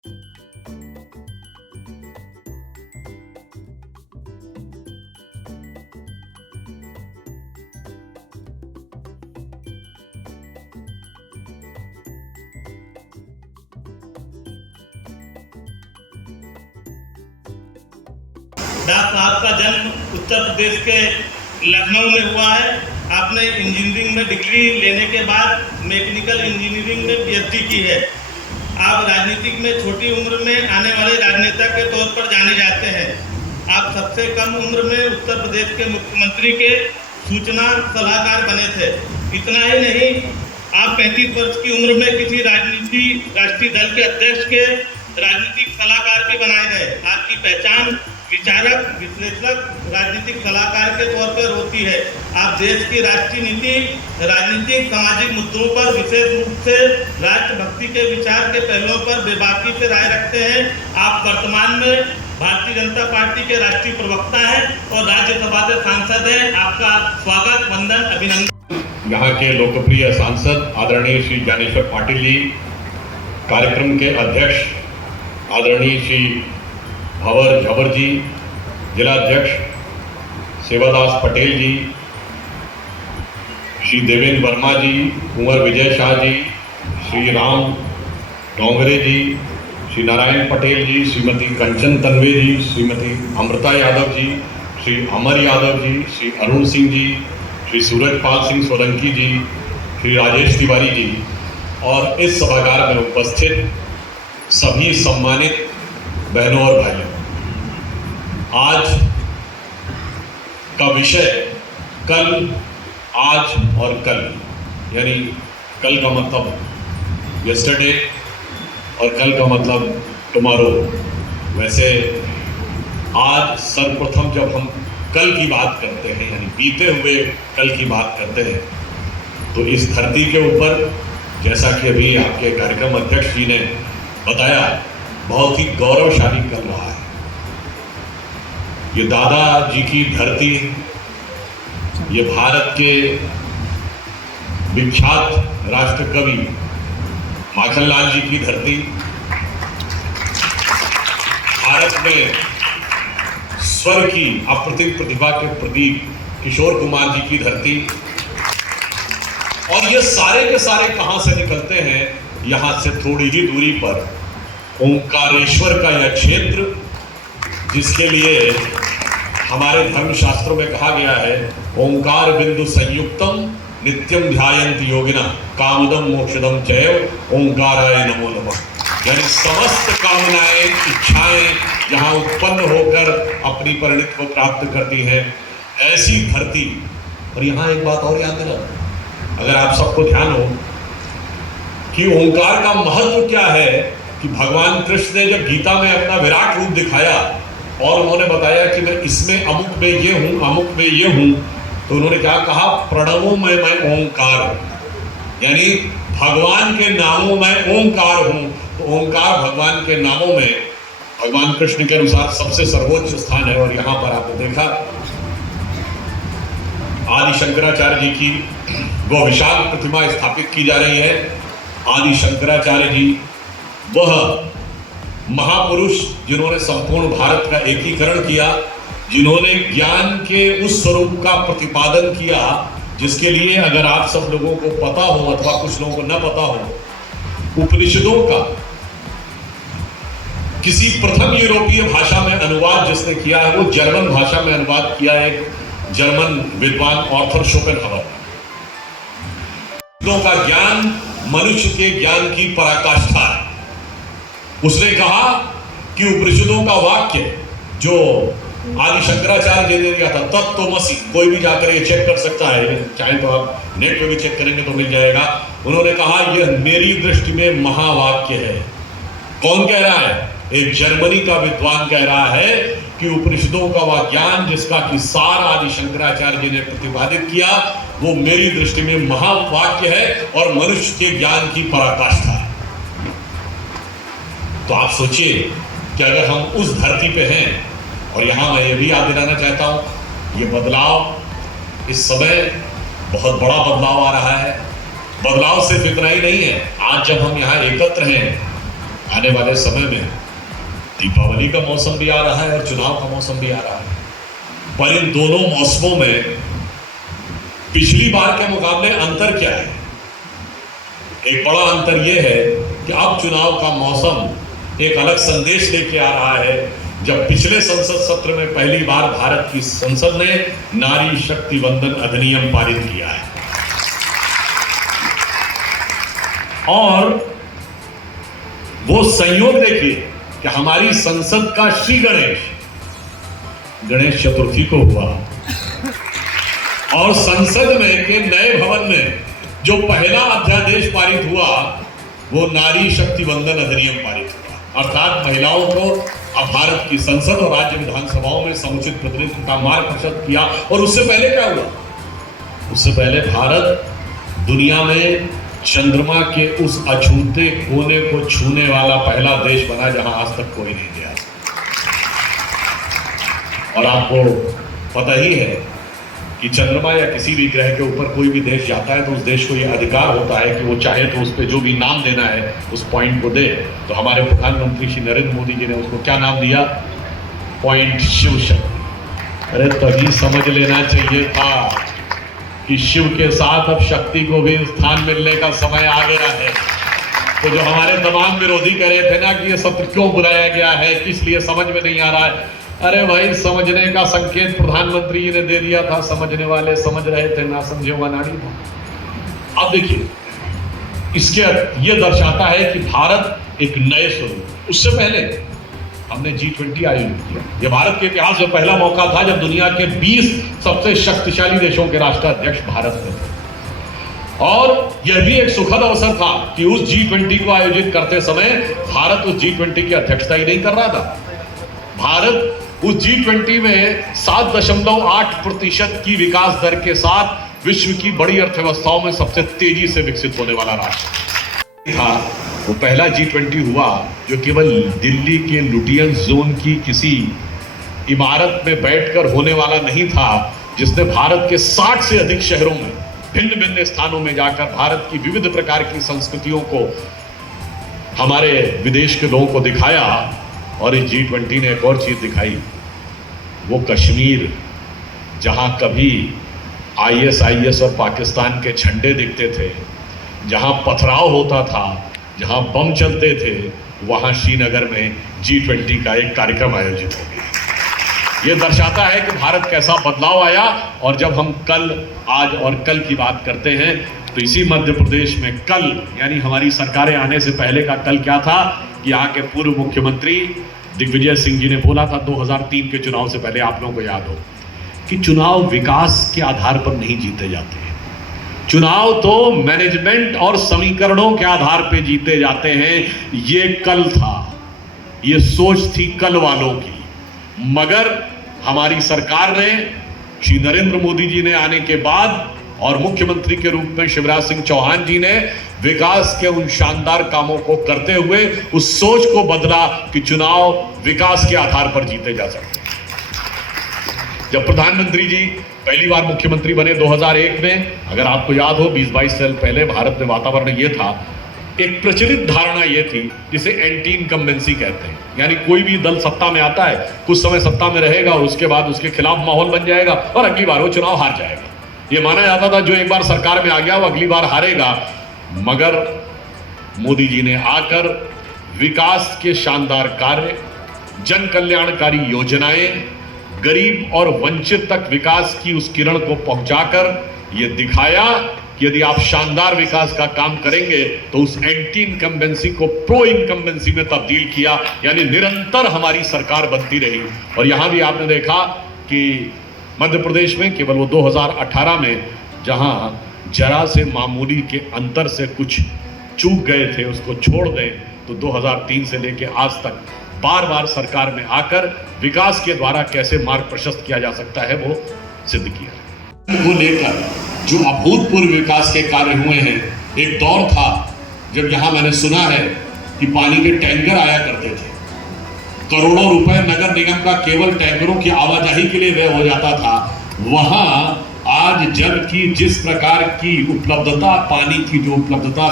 दास साहब का जन्म उत्तर प्रदेश के लखनऊ में हुआ है। आपने इंजीनियरिंग में डिग्री लेने के बाद मैकेनिकल इंजीनियरिंग में पीएचडी की है। आप राजनीतिक में छोटी उम्र में आने वाले राजनेता के तौर पर जाने जाते हैं। आप सबसे कम उम्र में उत्तर प्रदेश के मुख्यमंत्री के सूचना सलाहकार बने थे। इतना ही नहीं, आप 35 वर्ष की उम्र में किसी राष्ट्रीय दल के अध्यक्ष के राजनीतिक सलाहकार भी बनाए गए। आपकी पहचान विचारक, विश्लेषक, राजनीतिक सलाहकार के तौर पर होती है। आप देश की राष्ट्रीय नीति, राजनीतिक, सामाजिक मुद्दों पर विशेष रूप से राष्ट्रभक्ति के विचार के पहलुओं पर बेबाकी से राय रखते हैं। आप वर्तमान में भारतीय जनता पार्टी के राष्ट्रीय प्रवक्ता हैं और राज्यसभा से सांसद हैं। आपका स्वागत, वंदन, अभिनंदन। यहाँ के लोकप्रिय सांसद आदरणीय श्री ज्ञानेश्वर पाटिल जी, कार्यक्रम के अध्यक्ष आदरणीय श्री भंवर झंवर जी, जिला अध्यक्ष सेवादास पटेल जी, श्री देवेंद्र वर्मा जी, कुंवर विजय शाह जी, श्री राम डोंगरे जी, श्री नारायण पटेल जी, श्रीमती कंचन तन्वे जी, श्रीमती अमृता यादव जी, श्री अमर यादव जी, श्री अरुण सिंह जी, श्री सूरजपाल सिंह सोलंकी जी, श्री राजेश तिवारी जी और इस सभागार में उपस्थित सभी सम्मानित बहनों और भाइयों, आज का विषय कल, आज और कल, यानी कल का मतलब यस्टरडे और कल का मतलब टुमारो। वैसे आज सर्वप्रथम जब हम कल की बात करते हैं, यानी बीते हुए कल की बात करते हैं, तो इस धरती के ऊपर, जैसा कि अभी आपके कार्यक्रम अध्यक्ष जी ने बताया, बहुत ही गौरवशाली कल रहा है। ये दादाजी की धरती, ये भारत के विख्यात राष्ट्र कवि माखनलाल जी की धरती, भारत में स्वर की अप्रतिम प्रतिभा के प्रतीक किशोर कुमार जी की धरती, और ये सारे के सारे कहां से निकलते हैं? यहां से थोड़ी ही दूरी पर ओंकारेश्वर का यह क्षेत्र, जिसके लिए हमारे धर्मशास्त्रों में कहा गया है, ओंकार बिंदु संयुक्तम नित्यम ध्यायन्ति योगिना कामदम मोक्षदम चैव ओंकाराय नमो नमः। यानी समस्त कामनाएं, इच्छाएं जहां उत्पन्न होकर अपनी परिणति को प्राप्त करती हैं, ऐसी धरती। और यहाँ एक बात और याद रखना, अगर आप सबको ध्यान हो कि ओंकार का महत्व क्या है, कि भगवान कृष्ण ने जब गीता में अपना विराट रूप दिखाया और उन्होंने बताया कि मैं इसमें अमुक में ये हूँ, अमुक में ये हूँ, तो उन्होंने क्या कहा? प्रणवों में मैं ओंकार हूँ, यानी भगवान के नामों में ओंकार हूँ। तो ओंकार भगवान के नामों में भगवान कृष्ण के अनुसार सबसे सर्वोच्च स्थान है। और यहाँ पर आपने देखा आदि शंकराचार्य जी की वो विशाल प्रतिमा स्थापित की जा रही है। आदि शंकराचार्य जी वह महापुरुष जिन्होंने संपूर्ण भारत का एकीकरण किया, जिन्होंने ज्ञान के उस स्वरूप का प्रतिपादन किया जिसके लिए, अगर आप सब लोगों को पता हो अथवा कुछ लोगों को न पता हो, उपनिषदों का किसी प्रथम यूरोपीय भाषा में अनुवाद जिसने किया है, वो जर्मन भाषा में अनुवाद किया है एक जर्मन विद्वान ऑर्थर शोपेनहावर। का ज्ञान मनुष्य के ज्ञान की पराकाष्ठा है। उसने कहा कि उपनिषदों का वाक्य जो आदि शंकराचार्य जी ने दिया था, तत्त्वमसि, कोई भी जाकर ये चेक कर सकता है, चाहे तो आप नेट पे भी चेक करेंगे तो मिल जाएगा। उन्होंने कहा यह मेरी दृष्टि में महावाक्य है। कौन कह रहा है? एक जर्मनी का विद्वान कह रहा है कि उपनिषदों का वह ज्ञान जिसका कि सार आदि शंकराचार्य जी ने प्रतिपादित किया, वो मेरी दृष्टि में महावाक्य है और मनुष्य के ज्ञान की पराकाष्ठा है। तो आप सोचिए कि अगर हम उस धरती पे हैं, और यहाँ मैं ये भी याद दिलाना चाहता हूँ, ये बदलाव इस समय बहुत बड़ा बदलाव आ रहा है। बदलाव सिर्फ इतना ही नहीं है, आज जब हम यहाँ एकत्र हैं आने वाले समय में दीपावली का मौसम भी आ रहा है और चुनाव का मौसम भी आ रहा है, पर इन दोनों मौसमों में पिछली बार के मुकाबले अंतर क्या है? एक बड़ा अंतर यह है कि अब चुनाव का मौसम एक अलग संदेश लेके आ रहा है। जब पिछले संसद सत्र में पहली बार भारत की संसद ने नारी शक्ति वंदन अधिनियम पारित किया है, और वो संयोग देखिए कि हमारी संसद का श्री गणेश चतुर्थी को हुआ, और संसद में के नए भवन में जो पहला अध्यादेश पारित हुआ वो नारी शक्ति वंदन अधिनियम पारित हुआ। अर्थात महिलाओं को अब भारत की संसद और राज्य विधानसभाओं में समुचित प्रतिनिधित्व का मार्ग प्रशस्त किया। और उससे पहले क्या हुआ? उससे पहले भारत दुनिया में चंद्रमा के उस अछूते कोने को छूने वाला पहला देश बना जहां आज तक कोई नहीं गया। और आपको पता ही है कि चंद्रमा या किसी भी ग्रह के ऊपर कोई भी देश जाता है तो उस देश को यह अधिकार होता है कि वो चाहे तो उस पर जो भी नाम देना है उस पॉइंट को दे। तो हमारे प्रधानमंत्री श्री नरेंद्र मोदी जी ने उसको क्या नाम दिया? पॉइंट शिव शक्ति। अरे तभी समझ लेना चाहिए था कि शिव के साथ अब शक्ति को भी स्थान मिलने का समय आ गया है। तो जो हमारे तमाम विरोधी कह रहे थे ना कि ये सत्र क्यों बुलाया गया है, किस लिए, समझ में नहीं आ रहा है, अरे भाई समझने का संकेत प्रधानमंत्री जी ने दे दिया था। समझने वाले समझ रहे थे, ना समझे हुआ नाड़ी था। अब देखिए, इसके ये दर्शाता है कि भारत एक नए स्वरूप। उससे पहले हमने G20 आयोजित किया। यह भारत के इतिहास में पहला मौका था जब दुनिया के 20 सबसे शक्तिशाली देशों के राष्ट्राध्यक्ष भारत में थे। और यह भी एक सुखद अवसर था कि उस G20 को आयोजित करते समय भारत उस G20 की अध्यक्षता ही नहीं कर रहा था। भारत उस G20 में 7.8% की विकास दर के साथ विश्व की बड़ी अर्थव्यवस्थाओं में सबसे तेजी से विकसित होने वाला राष्ट्र था। वो पहला G20 हुआ जो केवल दिल्ली के लुटियंस जोन की किसी इमारत में बैठकर होने वाला नहीं था, जिसने भारत के 60 से अधिक शहरों में भिन्न भिन्न स्थानों में जाकर भारत की विविध प्रकार की संस्कृतियों को हमारे विदेश के लोगों को दिखाया। और इस G20 ने एक और चीज दिखाई, वो कश्मीर जहां कभी ISIS और पाकिस्तान के झंडे दिखते थे, जहां पथराव होता था, जहां बम चलते थे, वहां श्रीनगर में G20 का एक कार्यक्रम आयोजित हो गया। ये दर्शाता है कि भारत कैसा बदलाव आया। और जब हम कल, आज और कल की बात करते हैं तो इसी मध्य प्रदेश में कल, यानी हमारी सरकारें आने से पहले का कल क्या था कि यहाँ के पूर्व मुख्यमंत्री दिग्विजय सिंह जी ने बोला था 2003 के चुनाव से पहले, आप लोगों को याद हो, कि चुनाव विकास के आधार पर नहीं जीते जाते हैं, चुनाव तो मैनेजमेंट और समीकरणों के आधार पर जीते जाते हैं। ये कल था, ये सोच थी कल वालों की। मगर हमारी सरकार ने, श्री नरेंद्र मोदी जी ने आने के बाद और मुख्यमंत्री के रूप में शिवराज सिंह चौहान जी ने विकास के उन शानदार कामों को करते हुए उस सोच को बदला कि चुनाव विकास के आधार पर जीते जा सकते हैं। जब प्रधानमंत्री जी पहली बार मुख्यमंत्री बने 2001 में, अगर आपको याद हो 20-22 साल पहले भारत में वातावरण ये था, एक प्रचलित धारणा ये थी जिसे एंटी इनकम्बेंसी कहते हैं, यानी कोई भी दल सत्ता में आता है, कुछ समय सत्ता में रहेगा और उसके बाद उसके खिलाफ माहौल बन जाएगा और अगली बार वो चुनाव हार जाएगा। ये माना जाता था जो एक बार सरकार में आ गया वो अगली बार हारेगा। मगर मोदी जी ने आकर विकास के शानदार कार्य, जन कल्याणकारी योजनाएं, गरीब और वंचित तक विकास की उस किरण को पहुंचाकर ये दिखाया कि यदि आप शानदार विकास का काम करेंगे तो उस एंटी इनकम्बेंसी को प्रो इनकम्बेंसी में तब्दील किया। यानी निरंतर हमारी सरकार बनती रही। और यहां भी आपने देखा कि मध्य प्रदेश में केवल वो 2018 में जहां जरा से मामूली के अंतर से कुछ चूक गए थे उसको छोड़ दें, तो 2003 से लेकर आज तक बार बार सरकार में आकर विकास के द्वारा कैसे मार्ग प्रशस्त किया जा सकता है वो सिद्ध किया। वो लेकर जो अभूतपूर्व विकास के कार्य हुए हैं। एक दौर था जब यहाँ मैंने सुना है कि पानी के टैंकर आया करते थे, करोड़ों रुपए नगर निगम का केवल टैंकरों की आवाजाही के लिए व्यय हो जाता था। वहां आज जल की जिस प्रकार की उपलब्धता, पानी की जो उपलब्धता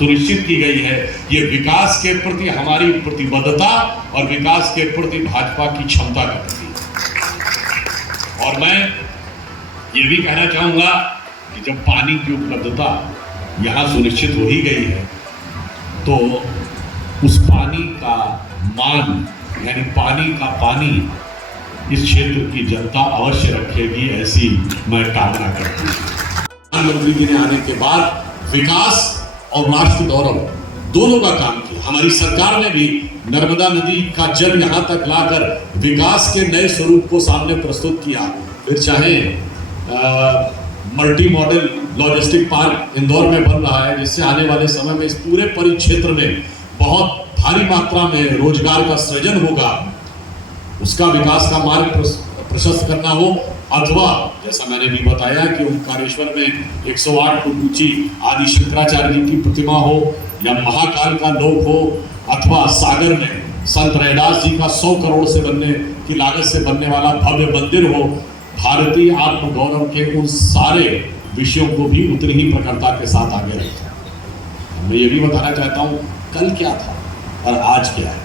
सुनिश्चित की गई है। ये विकास के प्रति हमारी प्रतिबद्धता और विकास के प्रति भाजपा की क्षमता का प्रतीक है। और मैं ये भी कहना चाहूंगा कि जब पानी की उपलब्धता यहाँ सुनिश्चित हो ही गई है तो उस पानी का मान यानी पानी का पानी इस क्षेत्र की जनता अवश्य रखेगी, ऐसी मैं कामना करती हूँ। प्रधानमंत्री जी ने आने के बाद विकास और राष्ट्र गौरव दोनों का काम किया। हमारी सरकार ने भी नर्मदा नदी का जल यहाँ तक लाकर विकास के नए स्वरूप को सामने प्रस्तुत किया। फिर चाहे multi modal logistic park Indore में बन रहा है, जिससे आने वाले समय में इस पूरे परिक्षेत्र में बहुत भारी मात्रा में रोजगार का सृजन होगा, उसका विकास का मार्ग प्रशस्त करना हो, अथवा जैसा मैंने भी बताया कि ओंकारेश्वर में 108 फुट ऊंची आदि शंकराचार्य जी की प्रतिमा हो, या महाकाल का लोक हो, अथवा सागर में संत रैदास जी का 100 करोड़ से बनने की लागत से बनने वाला भव्य मंदिर हो, भारतीय आत्मगौरव के उन सारे विषयों को भी उतनी ही प्रखरता के साथ आगे रखा। मैं ये भी बताना चाहता हूँ कल क्या था और आज क्या है।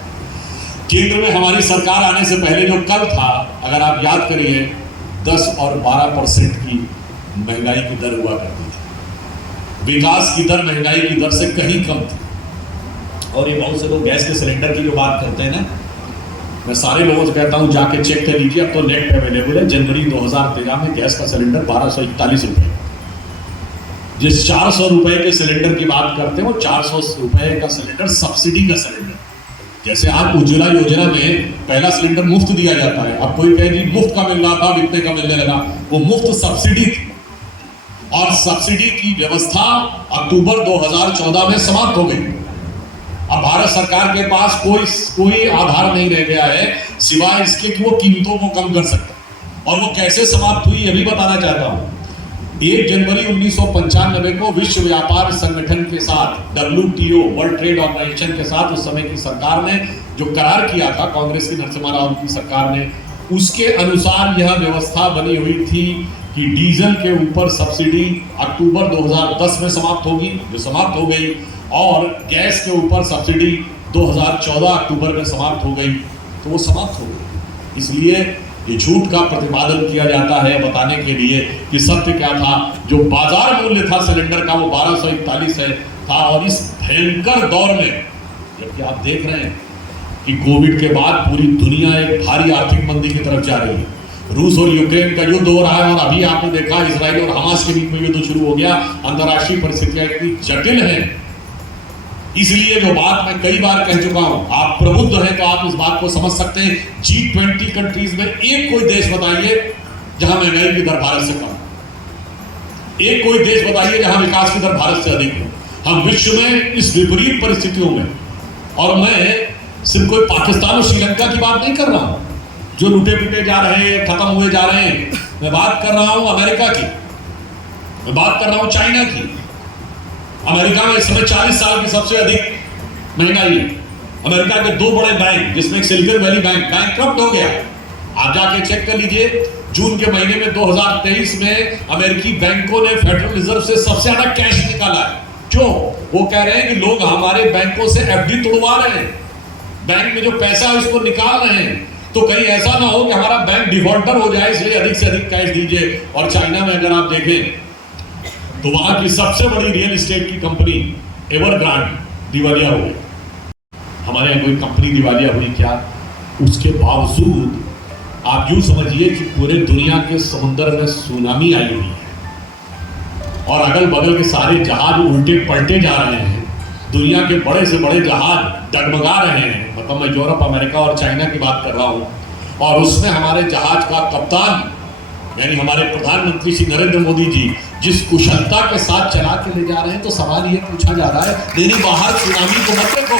केंद्र में हमारी सरकार आने से पहले जो कल था, अगर आप याद करिए 10 और 12% की महंगाई की दर हुआ करती थी। विकास की दर महंगाई की दर से कहीं कम थी। और ये बहुत से लोग गैस के सिलेंडर की जो बात करते हैं ना, मैं सारे लोगों से कहता हूं जाके चेक कर लीजिए, अब तो नेट पे अवेलेबल है। जनवरी 2013 में गैस का सिलेंडर 1241 रुपए। जिस 400 रुपए के सिलेंडर की बात करते हैं वो 400 रुपए का सिलेंडर सब्सिडी का सिलेंडर। जैसे आज उज्ज्वला योजना में पहला सिलेंडर मुफ्त दिया जाता है, अब कोई कहे जी मुफ्त का मिल रहा था, इतने का मिलने लगा, वो मुफ्त सब्सिडी थी। और सब्सिडी की व्यवस्था अक्टूबर 2014 में समाप्त हो गई। अब भारत सरकार के पास कोई आधार नहीं रह गया है सिवाय इसके कि वो कीमतों को कम कर सकता। और वो कैसे समाप्त हुई ये भी बताना चाहता हूं। 1 जनवरी 1995 को विश्व व्यापार संगठन के साथ, WTO वर्ल्ड ट्रेड ऑर्गेनाइजेशन के साथ उस समय की सरकार ने जो करार किया था, कांग्रेस की नरसिम्हा राव की सरकार ने, उसके अनुसार यह व्यवस्था बनी हुई थी कि डीजल के ऊपर सब्सिडी अक्टूबर 2010 में समाप्त होगी, जो समाप्त हो गई, और गैस के ऊपर सब्सिडी 2014 अक्टूबर में समाप्त हो गई, तो वो समाप्त हो गई। इसलिए ये झूठ का प्रतिपादन किया जाता है बताने के लिए कि सत्य क्या था। जो बाजार मूल्य था सिलेंडर का वो 1241 है था। और इस भयंकर दौर में, जबकि आप देख रहे हैं कि कोविड के बाद पूरी दुनिया एक भारी आर्थिक मंदी की तरफ जा रही है, रूस और यूक्रेन का युद्ध हो रहा है, और अभी आपने देखा इजराइल और हमास के बीच में युद्ध शुरू हो गया। अंतर्राष्ट्रीय परिस्थितियां इतनी जटिल हैं। इसलिए जो बात मैं कई बार कह चुका हूं, आप प्रबुद्ध हैं तो आप इस बात को समझ सकते हैं। G20 कंट्रीज में एक कोई देश बताइए जहां महंगाई की दर भारत से कम, एक कोई देश बताइए जहां विकास की दर भारत से अधिक है। हम विश्व में इस विपरीत परिस्थितियों में, और मैं सिर्फ कोई पाकिस्तान और श्रीलंका की बात नहीं कर रहा हूं जो लूटे पीटे जा रहे हैं, खत्म हुए जा रहे हैं। मैं बात कर रहा हूं अमेरिका की, मैं बात कर रहा हूं चाइना की। अमेरिका में इस समय 40 साल की सबसे अधिक महंगाई है। अमेरिका के 2 बड़े बैंक, जिसमें सिलिकॉन वैली बैंकक्रप्ट हो गया। आप जाके चेक कर लीजिए, जून के महीने में 2023 में अमेरिकी बैंकों ने फेडरल रिजर्व से सबसे ज्यादा कैश निकाला है। क्यों? वो कह रहे हैं कि लोग हमारे बैंकों से FD तोड़वा रहे हैं, बैंक में जो पैसा है उसको निकाल रहे हैं, तो कहीं ऐसा ना हो कि हमारा बैंक डिफॉल्टर हो जाए, इसलिए अधिक से अधिक कैश दीजिए। और चाइना में अगर आप देखें तो वहां की सबसे बड़ी रियल एस्टेट की कंपनी एवरग्रांड दिवालिया हो गई। हमारे यहाँ कोई कंपनी दिवालिया हुई क्या? उसके बावजूद आप यूं समझिए कि पूरे दुनिया के समुद्र में सुनामी आई हुई है और अगल बगल के सारे जहाज उल्टे पलटे जा रहे हैं। दुनिया के बड़े से बड़े जहाज डगमगा रहे हैं। मतलब मैं यूरोप, अमेरिका और चाइना की बात कर रहा हूं। और उसमें हमारे जहाज का कप्तान यानी हमारे प्रधानमंत्री श्री नरेंद्र मोदी जी जिस कुशलता के साथ चला के ले जा रहे हैं, तो सवाल ये पूछा जा रहा है, नहीं बाहर सुनामी को मत देखो,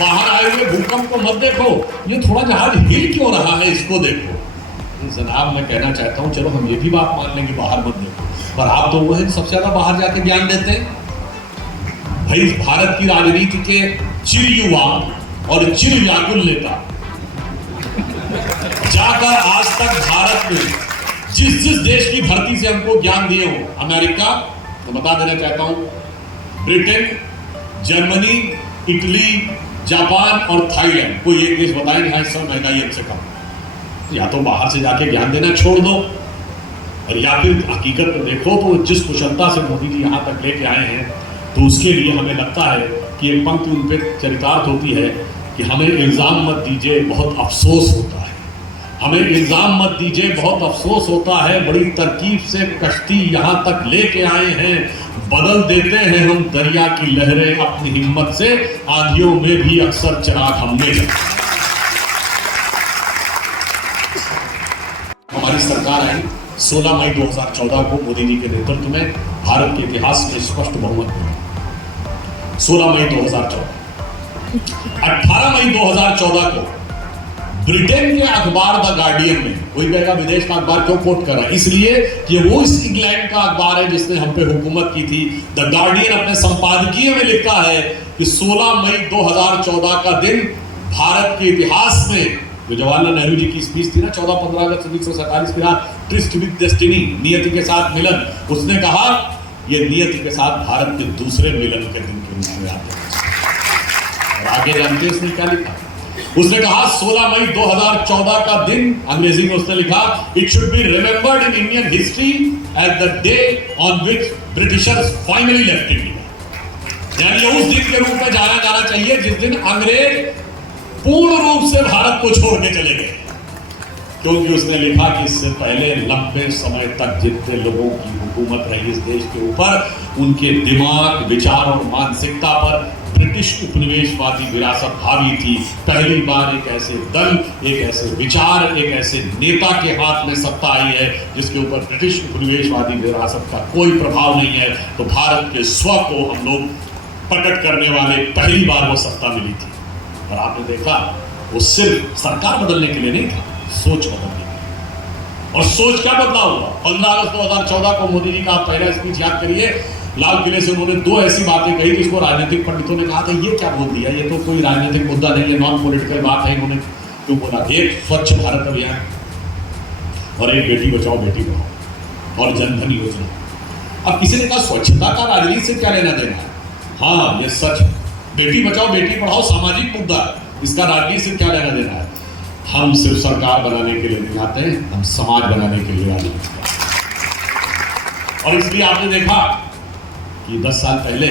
बाहर आए हुए भूकंप को मत देखो, ये थोड़ा जहाज हिल क्यों रहा है इसको देखो। जनाब मैं कहना चाहता हूँ, चलो हम ये भी बात मान लें कि बाहर मत देखो, पर आप तो वो है सबसे ज्यादा बाहर जाके ज्ञान देते हैं। भाई भारत की राजनीति के चिर युवा और चिर व्याकुल नेता जाकर आज तक भारत में जिस देश की धरती से हमको ज्ञान दिए हो, अमेरिका, तो बता देना चाहता हूं, ब्रिटेन, जर्मनी, इटली, जापान और थाईलैंड, कोई एक देश बताए जहां इस समय महंगाई हमसे कम। या तो बाहर से जाके ज्ञान देना छोड़ दो, और या फिर हकीकत में देखो तो जिस कुशलता से मोदी जी यहाँ तक लेके आए हैं, तो उसके लिए हमें लगता है कि एक पंक्ति उन पर चरितार्थ होती है कि हमें इल्ज़ाम मत दीजिए, बहुत अफसोस होता है। हमें इल्ज़ाम मत दीजिए, बहुत अफसोस होता है। बड़ी तरकीब से कश्ती यहाँ तक लेके आए हैं, बदल देते हैं हम दरिया की लहरें अपनी हिम्मत से, आंधियों में भी अक्सर चिराग हमने जला। हमारी सरकार आई 16 मई 2014 को मोदी जी के नेतृत्व में, भारत के इतिहास में स्पष्ट बहुमत मिला। 16 मई 2014, 18 मई 2014 को ब्रिटेन के अखबार द गार्डियन में, कोई कहेगा विदेश का अखबार क्यों कोट कर रहा है, इसलिए कि वो इस इंग्लैंड का अखबार है जिसने हम पे हुकूमत की थी। द गार्डियन अपने संपादकीय में लिखता है कि 16 मई 2014 का दिन भारत के इतिहास में, जो जवाहरलाल नेहरू जी की स्पीच थी ना 14-15 अगस्त 1947 के रात, ट्रिस्ट विद डेस्टिनी, नियति के साथ मिलन, उसने कहा ये नियति के साथ भारत के दूसरे मिलन के दिन के रूप में आते हैं। और आगे जानते हैं उसने क्या लिखा? उसने कहा 16 मई 2014 का दिन, अंग्रेजी में उसने लिखा, it should be remembered in Indian history as the day on which Britishers finally left India. यानी उस दिन के रूप में जाना जाना चाहिए जिस दिन अंग्रेज पूर्ण रूप से भारत को छोड़ के चले गए। क्योंकि उसने लिखा कि इससे पहले लंबे समय तक जितने लोगों की हुकूमत रही इस देश के ऊपर, उनके दिमाग, विचार और मानसिकता पर ब्रिटिश उपनिवेशवादी विरासत हावी थी। पहली बार एक ऐसे दल, एक ऐसे विचार, एक ऐसे नेता के हाथ में सत्ता आई है जिसके ऊपर ब्रिटिश उपनिवेशवादी विरासत का कोई प्रभाव नहीं है। तो भारत के स्व को हम लोग प्रकट करने वाले पहली बार वो सत्ता मिली थी। और आपने देखा वो सिर्फ सरकार बदलने के लिए नहीं था, सोच बदलने के लिए। और सोच क्या बदला हुआ? 15 अगस्त 2014 को मोदी जी का पहला स्पीच याद करिए, लाल किले से उन्होंने दो ऐसी बातें कही जिसको राजनीतिक पंडितों ने कहा था ये क्या बोल दिया, ये तो कोई राजनीतिक मुद्दा नहीं है, नॉन पॉलिटिकल बात है। इन्होंने क्यों बोला? एक स्वच्छ भारत अभियान, और एक बेटी बचाओ बेटी पढ़ाओ, और जन धन योजना। अब किसी ने कहा स्वच्छता का राजनीति से क्या लेना देना है? हाँ, ये सच है, बेटी बचाओ बेटी पढ़ाओ सामाजिक मुद्दा है, इसका राजनीति से क्या लेना देना है? हम सिर्फ सरकार बनाने के लिए नहीं आते हैं, हम समाज बनाने के लिए आते हैं। और इसलिए आपने देखा कि 10 साल पहले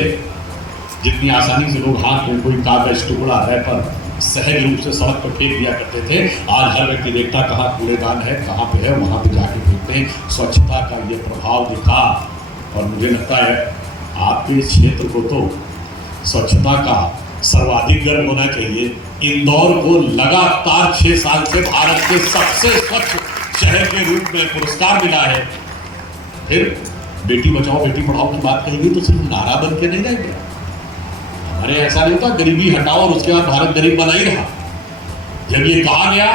जितनी आसानी से लोग हाथ में कोई कागज, टुकड़ा, रैपर सहज रूप से सड़क पर फेंक दिया करते थे, आज हर व्यक्ति देखता कहाँ कूड़ेदान है, कहाँ पे है, वहाँ पे जाके फेंकते हैं। स्वच्छता का ये प्रभाव दिखा। और मुझे लगता है आपके क्षेत्र को तो स्वच्छता का सर्वाधिक गर्व होना चाहिए। इंदौर को लगातार 6 साल से भारत के सबसे स्वच्छ शहर के रूप में पुरस्कार मिला है। फिर बेटी बचाओ बेटी पढ़ाओ की बात कहेगी तो सिर्फ नारा बन के नहीं रह गया। हमारे ऐसा नहीं होता गरीबी हटाओ और उसके बाद भारत गरीब बना ही रहा। जब ये कहा गया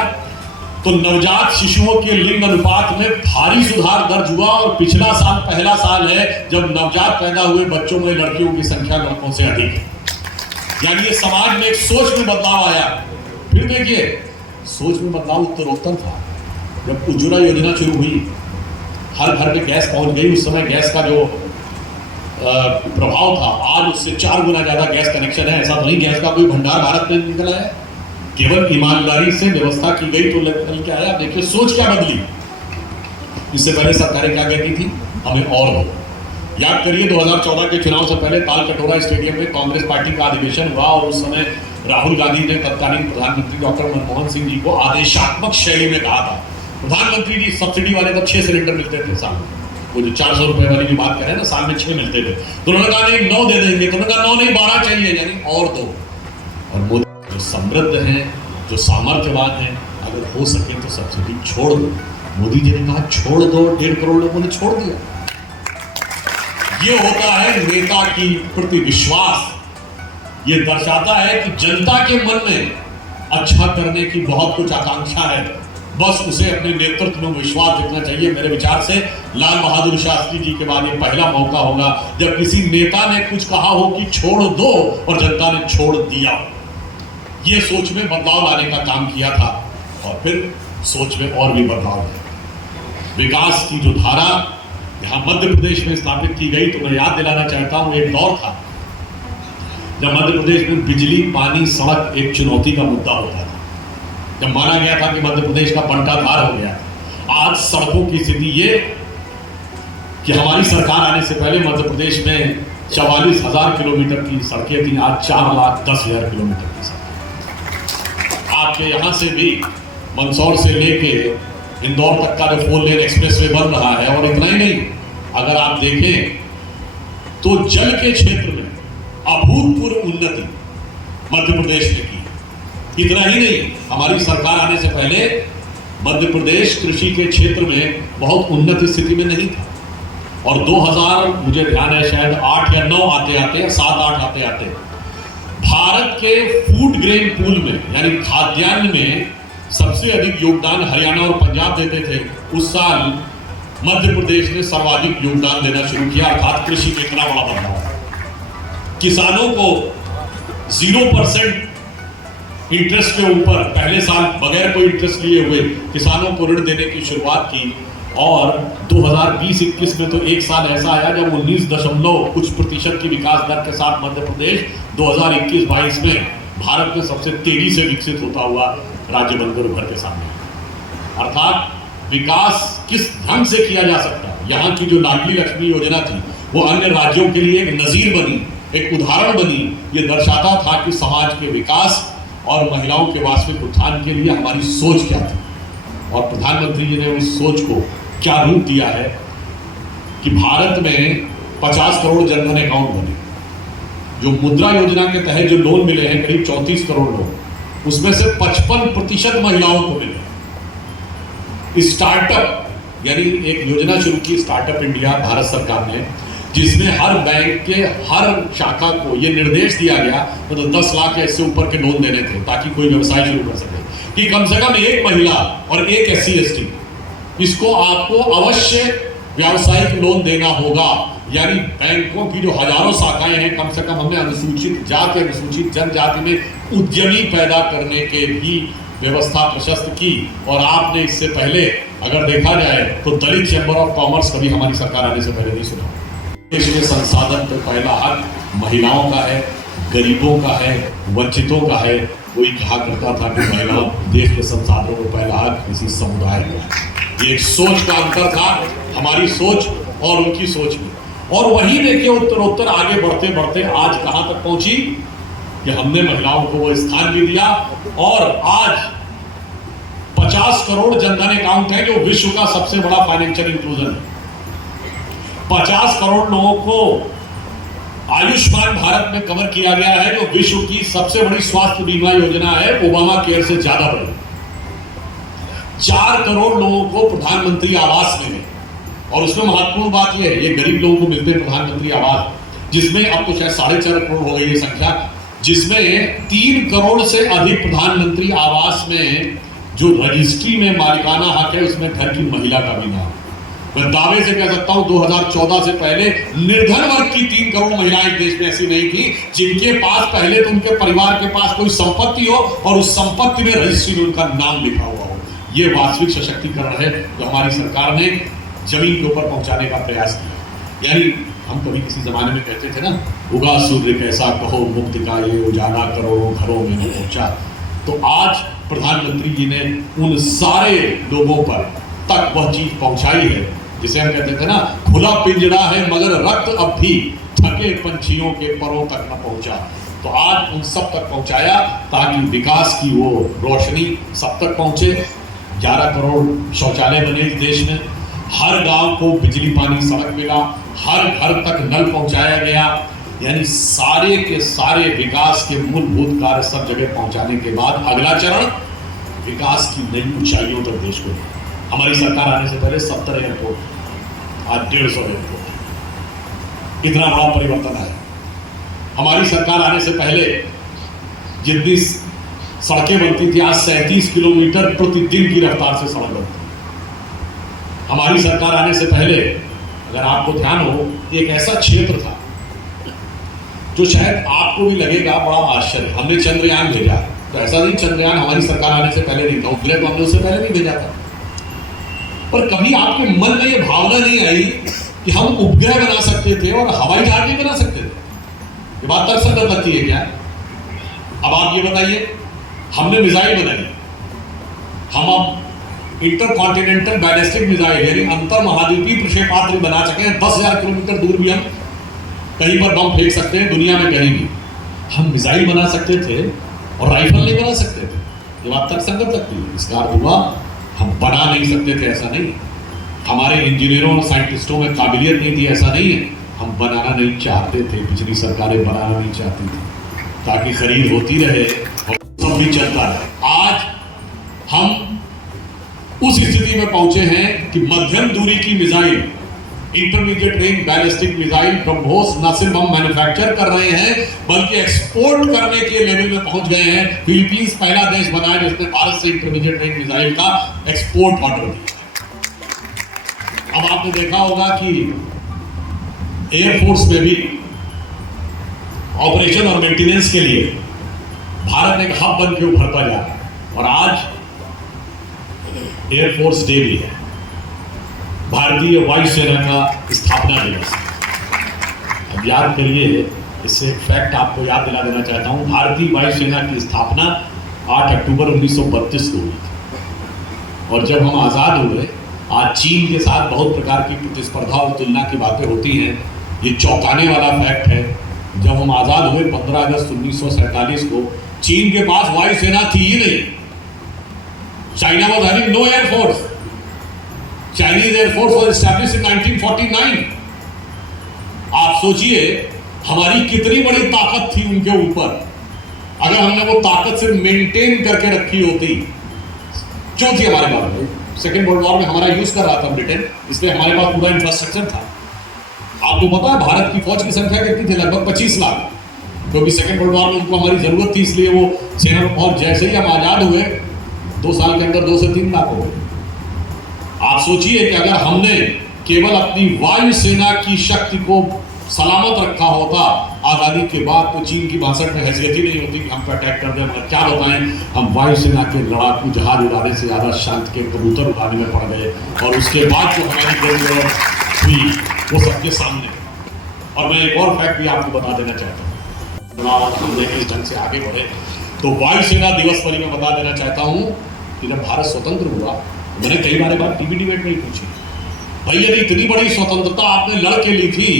तो नवजात शिशुओं के लिंग अनुपात में भारी सुधार दर्ज हुआ, और पिछला साल पहला साल है जब नवजात पैदा हुए बच्चों में लड़कियों की संख्या लड़कों से अधिक है। यानी ये समाज में एक सोच में बदलाव आया। फिर देखिए सोच में बदलाव उत्तरोत्तर था। जब उज्ज्वला योजना शुरू हुई, हर घर में गैस पहुंच गई। उस समय गैस का जो प्रभाव था, आज उससे 4 गुना ज्यादा गैस कनेक्शन है। ऐसा तो नहीं गैस का कोई भंडार भारत में निकला है, केवल ईमानदारी से व्यवस्था की गई तो निकल के आया। देखिए सोच क्या बदली। इससे पहले सरकारें क्या कहती थी? हमें और दो। याद करिए 2014 के चुनाव से पहले तालकटोरा स्टेडियम में कांग्रेस पार्टी का अधिवेशन हुआ, और उस समय राहुल गांधी ने तत्कालीन प्रधानमंत्री डॉक्टर मनमोहन सिंह जी को आदेशात्मक शैली में कहा था, प्रधानमंत्री जी सब्सिडी वाले तब 6 सिलेंडर मिलते थे साल में, वो जो 400 रुपए वाली जो बात करें ना, साल में 6 मिलते थे। तो उन्होंने कहा नहीं 9 दे देंगे, तो उन्होंने कहा 9 नहीं 12 चाहिए, यानी और दो। और मोदी जो समृद्ध हैं, जो सामर्थ्यवान हैं, अगर हो सके तो सब्सिडी छोड़ दो। मोदी जी ने कहा छोड़ दो, 1.5 करोड़ लोगों ने छोड़ दिया। ये होता है नेता की प्रति विश्वास। ये दर्शाता है कि जनता के मन में अच्छा करने की बहुत कुछ आकांक्षा है, बस उसे अपने नेतृत्व में विश्वास दिखना चाहिए। मेरे विचार से लाल बहादुर शास्त्री जी के बाद ये पहला मौका होगा जब किसी नेता ने कुछ कहा हो कि छोड़ दो और जनता ने छोड़ दिया। ये सोच में बदलाव लाने का काम किया था, और फिर सोच में और भी बदलाव है। विकास की जो धारा यहाँ मध्य प्रदेश में स्थापित की गई, तो मैं याद दिलाना चाहता हूँ एक दौर था जब मध्य प्रदेश में बिजली, पानी, सड़क एक चुनौती का मुद्दा होता था, जब माना गया था कि मध्य प्रदेश का बंटाधार हो गया, आज सड़कों की स्थिति ये कि हमारी सरकार आने से पहले मध्य प्रदेश में 44,000 किलोमीटर की सड़कें थी, आज 4,10,000 किलोमीटर की सड़कें। आपके यहाँ से भी मंदसौर से लेके इंदौर तक का जो 4 लेन एक्सप्रेसवे बन रहा है, और इतना ही नहीं, अगर आप देखें तो जल के क्षेत्र में अभूतपूर्व उन्नति मध्य प्रदेश ने की। इतना ही नहीं, हमारी सरकार आने से पहले मध्य प्रदेश कृषि के क्षेत्र में बहुत उन्नत स्थिति में नहीं था, और 2000 मुझे ध्यान है शायद 8 या 9 आते आते 7-8 आते आते भारत के फूड ग्रेन पूल में यानी खाद्यान्न में सबसे अधिक योगदान हरियाणा और पंजाब देते थे। उस साल मध्य प्रदेश ने सर्वाधिक योगदान देना शुरू किया, अर्थात कृषि में इतना बड़ा बदलाव। किसानों को 0% इंटरेस्ट के ऊपर पहले साल बगैर कोई इंटरेस्ट लिए हुए किसानों को ऋण देने की शुरुआत की, और 2020-21 में तो एक साल ऐसा आया जब 19% की विकास दर के साथ मध्य प्रदेश 2021-22 में भारत में सबसे तेजी से विकसित होता हुआ राज्य बनकर उभर के सामने। अर्थात विकास किस ढंग से किया जा सकता है, यहाँ की जो लाडली लक्ष्मी योजना थी वो अन्य राज्यों के लिए एक नजीर बनी, एक उदाहरण बनी। ये दर्शाता था कि समाज के विकास और महिलाओं के वास्तविक उत्थान के लिए हमारी सोच क्या थी, और प्रधानमंत्री जी ने उस सोच को क्या रूप दिया है कि भारत में 50 करोड़ जनधन अकाउंट बने। जो मुद्रा योजना के तहत जो लोन मिले हैं करीब 34 करोड़ लोग, उसमें से 55% महिलाओं को मिले। स्टार्टअप यानी एक योजना शुरू की स्टार्टअप इंडिया भारत सरकार ने, जिसमें हर बैंक के हर शाखा को यह निर्देश दिया गया तो 10 लाख या इससे ऊपर के लोन देने थे, ताकि कोई व्यवसाय शुरू कर सके, कि कम से कम एक महिला और एक SC/ST इसको आपको अवश्य व्यावसायिक लोन देना होगा। यानी बैंकों की जो हजारों शाखाएं हैं, कम से कम हमने अनुसूचित जाति, अनुसूचित जनजाति में उद्यमी पैदा करने के भी व्यवस्था प्रशस्त की। और आपने इससे पहले अगर देखा जाए तो दलित चैंबर ऑफ कॉमर्स कभी हमारी सरकार आने से पहले नहीं सुना। देश में संसाधन पर पहला हक महिलाओं का है, गरीबों का है, वंचितों का है। कोई कहा करता था कि महिलाओं देश के संसाधनों को पहला हक किसी समुदाय का। ये एक सोच का अंतर था, हमारी सोच और उनकी सोच में। और वही देखिए उत्तरोत्तर आगे बढ़ते बढ़ते आज कहां तक पहुंची कि हमने महिलाओं को वो स्थान भी दिया, और आज 50 करोड़ जनधन अकाउंट है जो विश्व का सबसे बड़ा फाइनेंशियल इंक्लूजन है। 50 करोड़ लोगों को आयुष्मान भारत में कवर किया गया है, जो विश्व की सबसे बड़ी स्वास्थ्य बीमा योजना है, ओबामा केयर से ज्यादा बड़ी। 4 करोड़ लोगों को प्रधानमंत्री आवास मिले, और उसमें महत्वपूर्ण बात यह है, ये गरीब लोगों को मिलते हैं प्रधानमंत्री आवास, जिसमें अब तो शायद 4.5 करोड़ हो गई है संख्या, जिसमें 3 करोड़ से अधिक प्रधानमंत्री आवास में जो रजिस्ट्री में मालिकाना हक है उसमें घर की महिला का भी नाम। मैं दावे से कह सकता हूं 2014 से पहले निर्धन वर्ग की 3 करोड़ महिलाएं देश में ऐसी नहीं थी जिनके पास पहले तो उनके परिवार के पास कोई संपत्ति हो और उस संपत्ति में रजिस्ट्री में उनका नाम लिखा हुआ हो। ये वास्तविक सशक्तिकरण है जो हमारी सरकार ने जमीन के ऊपर पहुंचाने का प्रयास किया। यानी हम कभी किसी जमाने में कहते थे ना, उगा सूर्य कैसा कहो मुक्ति का ये उजाला करोड़ों घरों में पहुंचा। तो आज प्रधानमंत्री जी ने उन सारे लोगों पर तक वह चीज पहुंचाई है जिसे हम कहते थे ना, खुला पिंजड़ा है मगर रक्त अब भी थके पंछियों के परों तक न पहुंचा। तो आज उन सब तक पहुंचाया ताकि विकास की वो रोशनी सब तक पहुंचे। 11 करोड़ शौचालय बने इस देश में, हर गांव को बिजली पानी सड़क मिला, हर घर तक नल पहुंचाया गया। यानी सारे के सारे विकास के मूलभूत कार्य सब जगह पहुंचाने के बाद अगला चरण विकास की नई ऊंचाइयों तक देश को। हमारी सरकार आने से पहले 70 एयरपोर्ट, आज 150 एयरपोर्ट। इतना बड़ा परिवर्तन है। हमारी सरकार आने से पहले जितनी सड़कें बनती थी, आज 37 किलोमीटर प्रतिदिन की रफ्तार से सड़क बनती है। हमारी सरकार आने से पहले अगर आपको ध्यान हो, एक ऐसा क्षेत्र था जो शायद आपको भी लगेगा बड़ा आश्चर्य, हमने चंद्रयान भेजा। तो ऐसा नहीं चंद्रयान हमारी सरकार आने से पहले नहीं था, उपग्रह तो हमने उससे पहले भी भेजा था। पर कभी आपके मन में यह भावना नहीं आई कि हम उपग्रह बना सकते थे और हवाई जहाज भी बना सकते थे। ये बात तर्कसंगत लगती है क्या? अब आप ये बताइए, हमने मिसाइल बनाई, हम अब इंटर कॉन्टिनेंटल बैलिस्टिक मिसाइल यानी अंतर महाद्वीपीय प्रक्षेपास्त्र बना सके, 10,000 किलोमीटर दूर भी हम कहीं पर बम फेंक सकते हैं, दुनिया में कहीं भी। हम मिसाइल बना सकते थे और राइफल नहीं बना सकते थे। ये बात तर्कसंगत लगती है। इसका अर्थ हुआ हम बना नहीं सकते थे, ऐसा नहीं। हमारे इंजीनियरों और साइंटिस्टों में काबिलियत नहीं थी, ऐसा नहीं है। हम बनाना नहीं चाहते थे, पिछली सरकारें बनाना नहीं चाहती थी ताकि खरीद होती रहे और सब भी चलता रहे। आज हम उस स्थिति में पहुंचे हैं कि मध्यम दूरी की missile, intermediate range ballistic missile BrahMos न सिर्फ हम मैन्युफैक्चर कर रहे हैं बल्कि एक्सपोर्ट करने के लेवल में पहुंच गए हैं। फिलीपींस पहला देश बना है जिसने भारत से इंटरमीडिएट रेंज मिसाइल का एक्सपोर्ट ऑर्डर दिया। अब आपने देखा होगा कि एयरफोर्स में भी ऑपरेशन और मेंटेनेंस के लिए भारत एक हब बन के उभरता जा रहा है और आज एयरफोर्स डे भी है, भारतीय वायुसेना का स्थापना दिवस। अब याद करिए, इससे एक फैक्ट आपको याद दिला देना चाहता हूं। भारतीय वायुसेना की स्थापना 8 अक्टूबर 1932 को हुई थी और जब हम आज़ाद हुए, आज चीन के साथ बहुत प्रकार की प्रतिस्पर्धा और तुलना की बातें होती हैं। ये चौंकाने वाला फैक्ट है, जब हम आज़ाद हुए 15 अगस्त 1947 को, चीन के पास वायुसेना थी ही नहीं। China was having no air force. Chinese air force was established in 1949। आप सोचिए हमारी कितनी बड़ी ताकत थी उनके ऊपर। अगर हमने वो ताकत सिर्फ मेंटेन करके रखी होती, जो थी हमारे पास, सेकेंड वर्ल्ड वॉर में हमारा यूज कर रहा था ब्रिटेन, इसलिए हमारे पास पूरा इंफ्रास्ट्रक्चर था। आपको पता है भारत की फौज की संख्या कितनी थी? लगभग 25 लाख, क्योंकि सेकेंड वर्ल्ड वॉर में उनको हमारी जरूरत थी, इसलिए वो सेना। और जैसे ही हम आजाद हुए 2 साल के अंदर 2 से 3 लाख हो गए। आप सोचिए कि अगर हमने केवल अपनी वायुसेना की शक्ति को सलामत रखा होता आजादी के बाद, तो चीन की 62 में हैसियत ही नहीं होती कि हम पे अटैक कर दें। मगर क्या बताएं, हम वायुसेना के लड़ाकू जहाज उड़ाने से ज्यादा शांत के कबूतर उड़ाने में पड़ गए और उसके बाद जो हमारी जरूरत हुई वो सबके सामने। और मैं एक और फैक्ट भी आपको बता देना चाहता हूँ, हमने इस ढंग से आगे बढ़े तो वायुसेना दिवस पर मैं बता देना चाहता हूँ कि जब भारत स्वतंत्र हुआ, मैंने कई बार टीवी डिबेट में ही पूछी, भाई यदि इतनी बड़ी स्वतंत्रता आपने लड़ के ली थी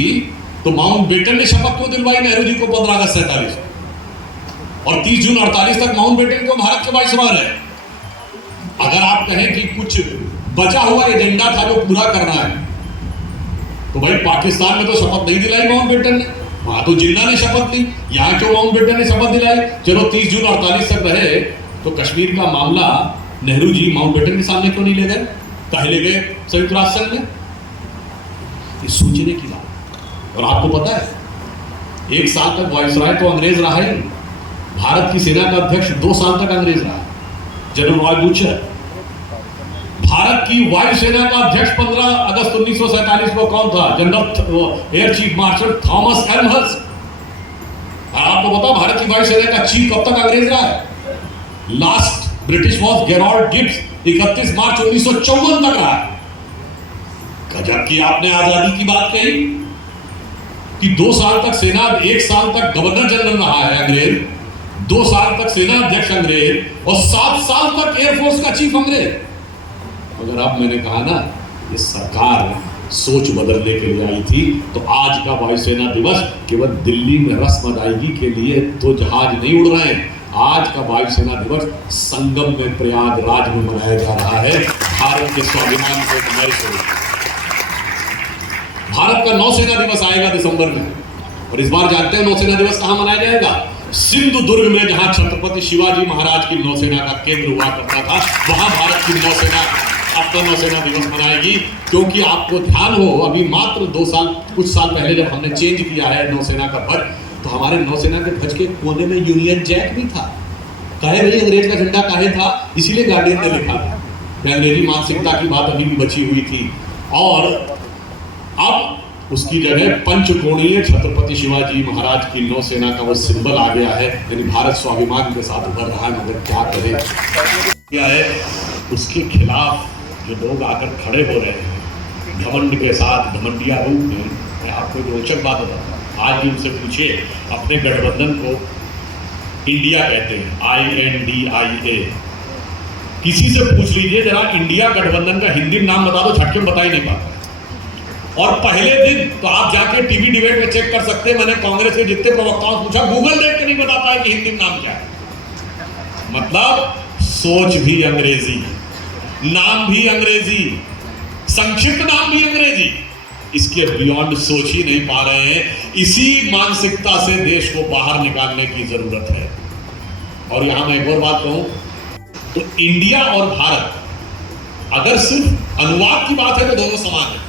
तो माउंट बेटन ने शपथ क्यों दिलवाई नेहरू जी को 15 अगस्त 47 और 30 जून 48 तक माउंट बेटन को भारत के वाइसरॉय रहे? अगर आप कहें कि कुछ बचा हुआ एजेंडा था जो पूरा करना है, तो भाई पाकिस्तान में तो शपथ नहीं दिलाई माउंट बेटन ने, वहां तो जिन्ना ने शपथ दी, यहाँ क्यों माउंट बेटन ने शपथ दिलाई? चलो 30 जून 48 तक रहे, तो कश्मीर का मामला नेहरू जी माउंट बेटन के सामने क्यों नहीं ले गए? काहे ले गए संयुक्त राष्ट्र संघ में? ये सोचने की बात। और आपको पता है 1 साल तक वाइसरॉय तो अंग्रेज रहा ही। भारत की सेना का अध्यक्ष 2 साल तक अंग्रेज रहा, जनरल रॉय बूचर। भारत की वायुसेना का अध्यक्ष 15 अगस्त 1947 को कौन था? General air chief marshal Thomas Elmhirst. और आपको पता भारत की वायुसेना का चीफ कब तक अंग्रेज रहा है? लास्ट ब्रिटिश वॉज गेरॉल्ड गिब्स 31 मार्च 1954 तक रहा है। गजब की आपने आजादी की बात कही कि 2 साल तक सेना, 1 साल तक गवर्नर जनरल रहा है अंग्रेज, 2 साल तक सेना अध्यक्ष अंग्रेज और 7 साल तक एयरफोर्स का चीफ अंग्रेज। अगर अब मैंने कहा ना, ये सरकार सोच बदलने के लिए आई थी, तो आज का वायुसेना दिवस केवल दिल्ली में रस्म अदायगी के लिए तो जहाज नहीं उड़ रहे हैं। आज का वायुसेना दिवस संगम में प्रयागराज में मनाया जा रहा है, भारत के स्वाभिमान को बनाए रखने। भारत का नौसेना दिवस आएगा दिसंबर में, और इस बार जानते हैं नौसेना दिवस कहां मनाया जाएगा? सिंधु दुर्ग में, जहां छत्रपति शिवाजी महाराज की नौसेना का केंद्र हुआ करता था, वहां भारत की नौसेना अपना नौसेना दिवस मनाएगी। क्योंकि आपको ध्यान हो, अभी मात्र 2 साल, कुछ साल पहले जब हमने चेंज किया है नौसेना का ध्वज, तो हमारे नौसेना के ध्वज के कोने में यूनियन जैक भी था। काहे भाई अंग्रेज का झंडा काहे था? इसीलिए गार्डियन ने लिखा था। अंग्रेजी मानसिकता की बात अभी भी बची हुई थी, और अब उसकी जगह पंचकोणीय छत्रपति शिवाजी महाराज की नौसेना का वो सिंबल आ गया है। यानी भारत स्वाभिमान के साथ उभर रहा है। मगर क्या करे, क्या है उसके खिलाफ जो लोग आकर खड़े हो रहे हैं घमंड के साथ, घमंडिया रूप में। मैं आपको एक रोचक बात बताता हूँ, आज भी उनसे पूछिए, अपने गठबंधन को इंडिया कहते हैं, INDIA। किसी से पूछ लीजिए जरा, इंडिया गठबंधन का हिंदी नाम बता दो, झटके में बता ही नहीं पाता। और पहले दिन तो आप जाके टीवी डिबेट में चेक कर सकते हैं, मैंने कांग्रेस के जितने प्रवक्ताओं से पूछा, गूगल देख के नहीं बता पाया कि हिंदी में नाम क्या है। मतलब सोच भी अंग्रेजी, नाम भी अंग्रेजी, संक्षिप्त नाम भी अंग्रेजी, इसके बियॉन्ड सोच ही नहीं पा रहे हैं। इसी मानसिकता से देश को बाहर निकालने की जरूरत है। और यहां मैं एक और बात कहूं तो इंडिया और भारत अगर सिर्फ अनुवाद की बात है तो दोनों समान है।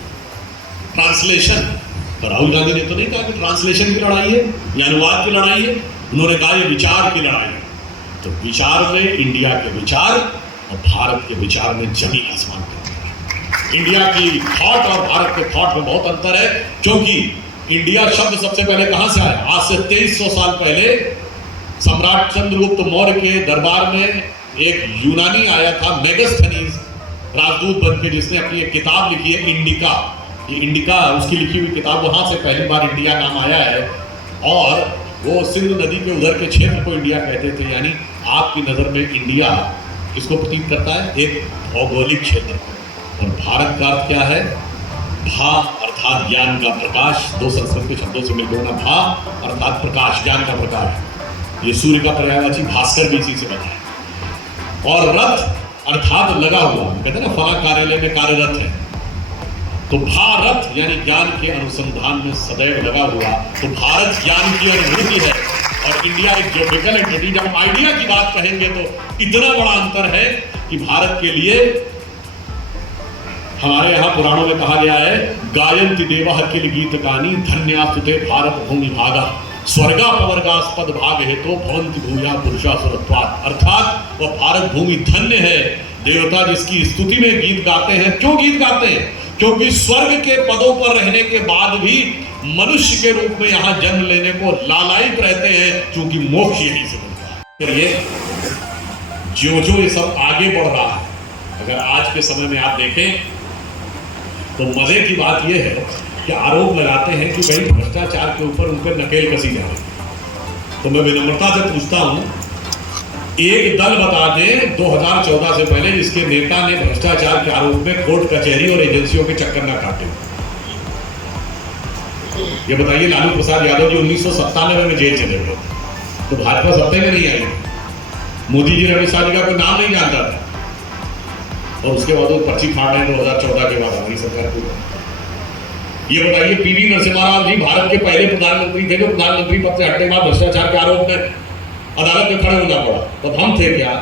ट्रांसलेशन, तो राहुल गांधी ने तो नहीं कहा कि ट्रांसलेशन की लड़ाई है या अनुवाद की लड़ाई है, उन्होंने कहा ये विचार की लड़ाई है। तो विचार में इंडिया के विचार और भारत के विचार में जमीन आसमान का अंतर है। इंडिया की थॉट और भारत के थॉट में बहुत अंतर है, क्योंकि इंडिया शब्द सबसे पहले कहां से आया? आज से 2300 साल पहले सम्राट चंद्रगुप्त मौर्य के दरबार में एक यूनानी आया था, मेगास्थनीज, राजदूत बन के, जिसने अपनी एक किताब लिखी है इंडिका। ये इंडिका उसकी लिखी हुई किताब, वहां से पहली बार इंडिया नाम आया है। और वो सिंधु नदी के उधर के क्षेत्र को इंडिया कहते थे। यानी आपकी नजर में इंडिया किसको प्रतीत करता है? एक भौगोलिक क्षेत्र। और भारत का अर्थ क्या है? भा अर्थात ज्ञान का प्रकाश, दो संस्कृत के शब्दों से मिलकर बना भा अर्थात प्रकाश, ज्ञान का प्रकाश। ये सूर्य का पर्यायवाची भास्कर भी इसी से बना है। और रथ अर्थात लगा हुआ, कहते हैं ना फला कार्यालय में कार्यरत है, तो भारत यानी ज्ञान के अनुसंधान में सदैव लगा हुआ। तो भारत ज्ञान की अनुभूति है और इंडिया एक ज्योग्राफिकल एंटिटी। जब हम आइडिया की बात कहेंगे तो इतना बड़ा अंतर है कि भारत के लिए हमारे यहाँ पुराणों में कहा गया है, गायन्ति देवः किल गीत गानी धन्यास्तुते भारत भूमि भागा स्वर्गा पवर्गास्पद भाग हेतु भवन्ति भूया पुरुषा सुरत्वात्। अर्थात वह भारत भूमि धन्य है, देवता जिसकी स्तुति में गीत गाते हैं। क्यों गीत गाते हैं? क्योंकि स्वर्ग के पदों पर रहने के बाद भी मनुष्य के रूप में यहां जन्म लेने को लालायित रहते हैं, क्योंकि मोक्ष यहीं से मिलता है। चलिए, जो ये सब आगे बढ़ रहा है, अगर आज के समय में आप देखें तो मजे की बात यह है कि आरोप लगाते हैं कि भाई भ्रष्टाचार के ऊपर उन पर नकेल कसी जा रही है। तो मैं विनम्रता से पूछता हूं, एक दल बता दें 2014 से पहले जिसके नेता ने भ्रष्टाचार के आरोप में कोर्ट कचहरी और एजेंसियों के चक्कर न काटे। ये बताइए, लालू प्रसाद यादव जी 1997 में जेल चले गए तो भाजपा सत्ता में नहीं आई। मोदी जी अमित शाह जी का कोई नाम नहीं जानता था और उसके बाद वो पर्ची फाड़ रहे हैं 2014 के बाद हमारी सरकार को। ये बताइए, पीवी नरसिम्हा राव जी भारत के पहले प्रधानमंत्री थे जो प्रधानमंत्री पद से हटने के बाद भ्रष्टाचार के आरोप में अदालत में खड़े होना पड़ा। तब हम थे क्या?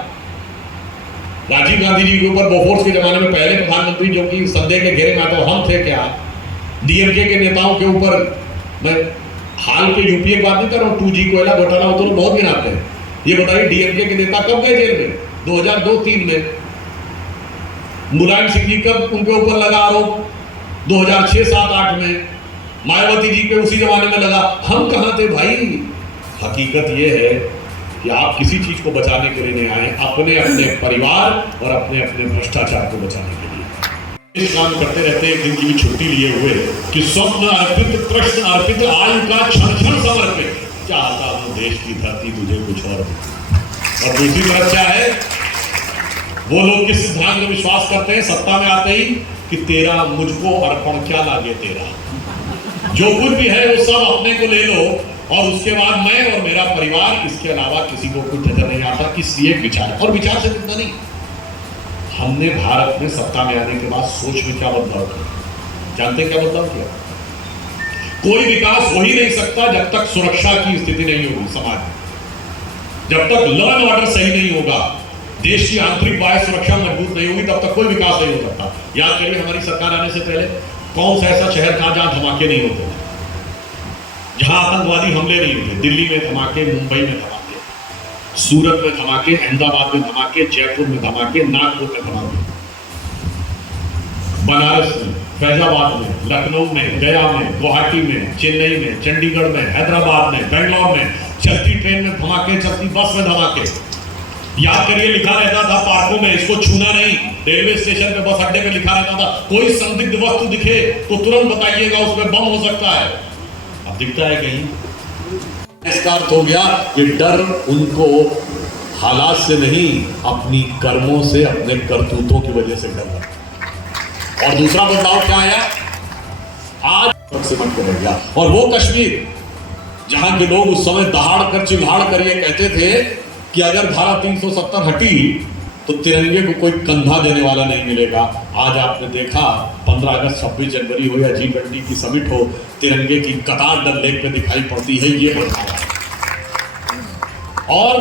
राजीव गांधी जी के ऊपर बोफोर्स के जमाने में पहले प्रधानमंत्री जो कि संदेह के घेरे में आता, तो हम थे क्या? डीएमके के नेताओं के ऊपर, मैं हाल के यूपीए की बात नहीं कर रहा हूँ, 2G कोयला घोटाला हो तो बहुत गिनाते हैं। ये बताइए, डीएमके के नेता कब गए जेल में? 2002-3 में। मुलायम सिंह जी कब उनके ऊपर लगा आरोप? 2006-7-8 में। मायावती जी पे उसी जमाने में लगा। हम कहाँ थे भाई? हकीकत ये है कि आप किसी चीज को बचाने के लिए नहीं आए, अपने अपने परिवार और अपने अपने भ्रष्टाचार को बचाने के लिए इस काम करते रहते हैं। एक दिन की भी छुट्टी लिए हुए कि स्वप्न अर्पित कृष्ण अर्पित आयु का क्षण क्षण समर्पित, चाहता हूं देश की धरती तुझे कुछ और दूसरी तरफ क्या है? वो लोग किस सिद्धांत में विश्वास करते हैं सत्ता में आते ही कि तेरा मुझको अर्पण क्या लागे, तेरा जो कुछ भी है वो सब अपने को ले लो और उसके बाद मैं और मेरा परिवार, इसके अलावा किसी को कुछ नजर नहीं आता। इसलिए विचार, और विचार से कितना नहीं, हमने भारत में सत्ता में आने के बाद सोच में क्या बदलाव किया? जानते क्या बदलाव किया? कोई विकास हो ही नहीं सकता जब तक सुरक्षा की स्थिति नहीं होगी समाज में, जब तक लॉ एंड ऑर्डर सही नहीं होगा, देश की आंतरिक बाह्य सुरक्षा मजबूत नहीं होगी, तब तक कोई विकास नहीं हो सकता। याद करिए, हमारी सरकार आने से पहले कौन सा ऐसा शहर था जहां धमाके नहीं होते, जहां आतंकवादी हमले नहीं होते? दिल्ली में धमाके, मुंबई में धमाके, सूरत में धमाके, अहमदाबाद में धमाके, जयपुर में धमाके, नागपुर में धमाके, बनारस में, फैजाबाद में, लखनऊ में, गया में, गुवाहाटी में, चेन्नई में, चंडीगढ़ में, हैदराबाद में, बेंगलोर में, चलती ट्रेन में धमाके, चलती बस में धमाके। याद करिए, लिखा रहता था पार्कों में इसको छूना नहीं, रेलवे स्टेशन पे, बस अड्डे पे लिखा रहता था कोई संदिग्ध वस्तु दिखे तो तुरंत बताइएगा उसमें बम हो सकता है। अब दिखता है कहीं? इसका अर्थ हो गया कि डर उनको हालात से नहीं, अपनी कर्मों से, अपने करतूतों की वजह से डर लगता। और दूसरा बदलाव क्या आया? आज से मन रह गया। और वो कश्मीर जहां के लोग उस समय दहाड़ कर चिल्हाड़ कर ये कहते थे कि अगर धारा 370 हटी तो तिरंगे को कोई कंधा देने वाला नहीं मिलेगा। आज आपने देखा 15 अगस्त 26 जनवरी हो या G20 की समिट हो, तिरंगे की कतार डल लेक पे दिखाई पड़ती है। ये बदलाव है। और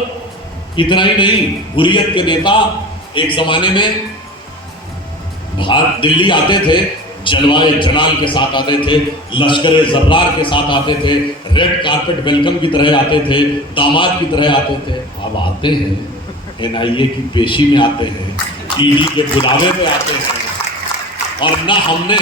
इतना ही नहीं, हुर्रियत के नेता एक जमाने में भारत दिल्ली आते थे, जलवाए जलाल के साथ आते थे, लश्कर जर्रार के साथ आते थे, रेड कारपेट वेलकम की तरह आते थे, दामाद की तरह आते थे। अब आते हैं NIA की पेशी में आते हैं, ED के बुलावे पे आते हैं, और ना हमने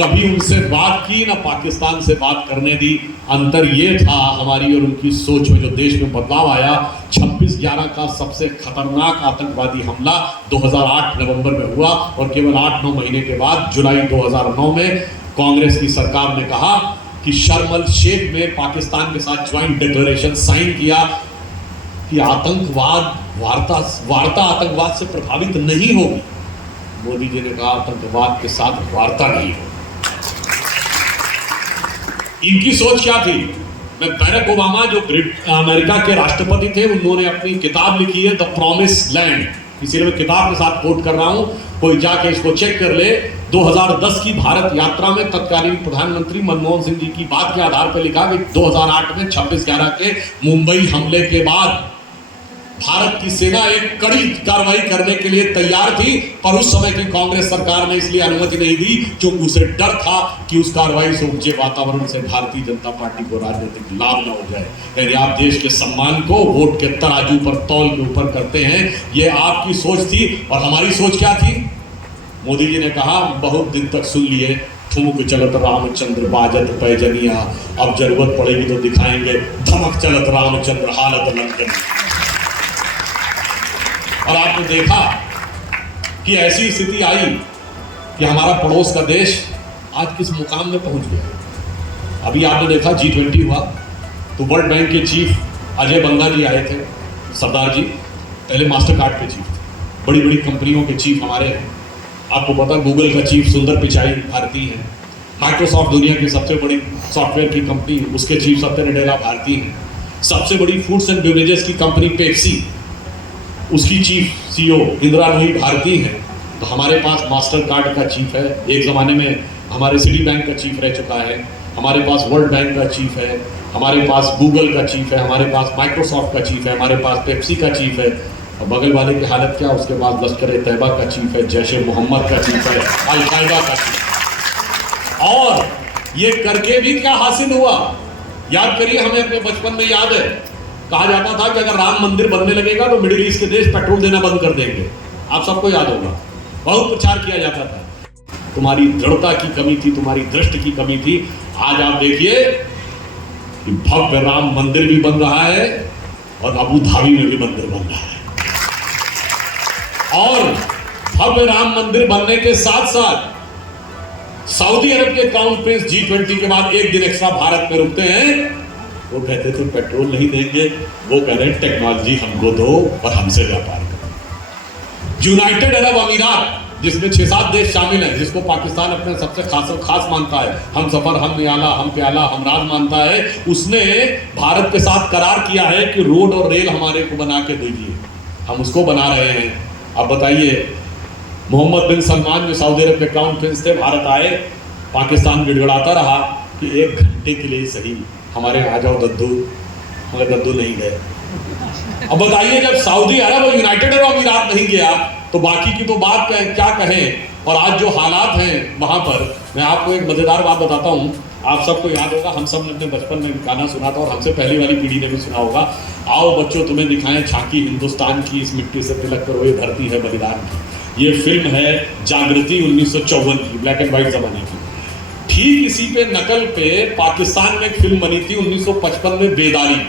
कभी उनसे बात की, ना पाकिस्तान से बात करने दी। अंतर ये था हमारी और उनकी सोच में, जो देश में बदलाव आया। 26/11 का सबसे खतरनाक आतंकवादी हमला 2008 नवंबर में हुआ, और केवल 8-9 महीने के बाद जुलाई 2009 में कांग्रेस की सरकार ने कहा कि शर्म अल शेख में पाकिस्तान के साथ ज्वाइंट डिक्लेरेशन साइन किया कि आतंकवाद वार्ता आतंकवाद से प्रभावित नहीं होगी। मोदी जी ने कहा आतंकवाद के साथ वार्ता नहीं होगी। इनकी सोच क्या थी? मैं बैरक ओबामा जो अमेरिका के राष्ट्रपति थे, उन्होंने अपनी किताब लिखी है द प्रॉमिस लैंड, इसीलिए मैं किताब के साथ कोट कर रहा हूं, कोई जाके इसको चेक कर ले। 2010 की भारत यात्रा में तत्कालीन प्रधानमंत्री मनमोहन सिंह जी की बात के आधार पर लिखा कि 2008 में 26/11 के मुंबई हमले के बाद भारत की सेना एक कड़ी कार्रवाई करने के लिए तैयार थी, पर उस समय की कांग्रेस सरकार ने इसलिए अनुमति नहीं दी क्योंकि उसे डर था कि उस कार्रवाई से उपजे वातावरण से भारतीय जनता पार्टी को राजनीतिक लाभ न हो जाए। यदि आप देश के सम्मान को वोट के तराजू पर तौल के ऊपर करते हैं, ये आपकी सोच थी। और हमारी सोच क्या थी? मोदी जी ने कहा बहुत दिन तक सुन लिए, ठुमक चलत रामचंद्र बाजत पैजनिया, अब जरूरत पड़ेगी तो दिखाएंगे धमक चलत रामचंद्र हालत लंदन। और आपने देखा कि ऐसी स्थिति आई कि हमारा पड़ोस का देश आज किस मुकाम में पहुंच गया। अभी आपने देखा G20 हुआ तो वर्ल्ड बैंक के चीफ अजय बंगा जी आए थे। सरदार जी पहले मास्टर कार्ड के चीफ थे, बड़ी बड़ी कंपनियों के चीफ हमारे हैं। आपको पता गूगल का चीफ सुंदर पिचाई भारतीय है, माइक्रोसॉफ्ट दुनिया की सबसे बड़ी सॉफ्टवेयर की कंपनी, उसके चीफ सत्य नडेला भारतीय है। सबसे बड़ी फूड्स एंड बेवरेजेस की कंपनी पेप्सी, उसकी चीफ CEO इंदिरा नूई भारतीय है। तो हमारे पास मास्टर कार्ड का चीफ है, एक ज़माने में हमारे सिटी बैंक का चीफ रह चुका है, हमारे पास वर्ल्ड बैंक का चीफ है, हमारे पास गूगल का चीफ है, हमारे पास माइक्रोसॉफ्ट का चीफ है, हमारे पास पेप्सी का चीफ है। और बगल वाले की हालत क्या? उसके बाद लश्कर तैयबा का चीफ है, जैश ए मोहम्मद का चीफ है, अल-कायदा का चीफ। और ये करके भी क्या हासिल हुआ? याद करिए, हमें अपने बचपन में याद है, कहा जाता था कि अगर राम मंदिर बनने लगेगा तो मिडिल ईस्ट के देश पेट्रोल देना बंद कर देंगे। आप सबको याद होगा, बहुत प्रचार किया जाता था। तुम्हारी दृढ़ता की कमी थी, तुम्हारी दृष्टि की कमी थी। आज आप देखिए कि भव्य राम मंदिर भी बन रहा है और अबू धाबी में भी मंदिर बन रहा है। और भव्य राम मंदिर बनने के साथ साथ सऊदी अरब के क्राउन प्रिंस G20 के बाद एक दिन एक्स्ट्रा भारत में रुकते हैं। वो कहते थे पेट्रोल नहीं देंगे, वो कह रहे हैं टेक्नोलॉजी हमको दो और हमसे व्यापार करो। यूनाइटेड अरब अमीरात, जिसमें 6-7 देश शामिल हैं, जिसको पाकिस्तान अपने सबसे खास मानता है, हम सफर, हम नियाला, हम प्याला, हम राज मानता है, उसने भारत के साथ करार किया है कि रोड और रेल हमारे को बना के दीजिए। हम उसको बना रहे हैं। अब बताइए, मोहम्मद बिन सलमान जो सऊदी अरब के क्राउन प्रिंस थे, भारत आए, पाकिस्तान गिड़गिड़ाता रहा कि 1 घंटे के लिए सही हमारे आ जाओ दद्दू, मगर दद्दू नहीं गए। अब बताइए, जब सऊदी अरब और यूनाइटेड अरब अमीरात नहीं गया तो बाकी की तो बात क्या कहें। और आज जो हालात हैं वहाँ पर, मैं आपको एक मज़ेदार बात बताता हूँ। आप सबको याद होगा, हम सब ने अपने बचपन में गाना सुना था और हमसे पहली वाली पीढ़ी ने भी सुना होगा, आओ बच्चों तुम्हें दिखाएं झांकी हिंदुस्तान की, इस मिट्टी से तिलक करो ये धरती है बलिदान की। ये फिल्म है जागृति 1954 की, ब्लैक एंड व्हाइट ज़माने की। ठीक इसी पे नकल पे पाकिस्तान में एक फिल्म बनी थी 1955 में, बेदारी।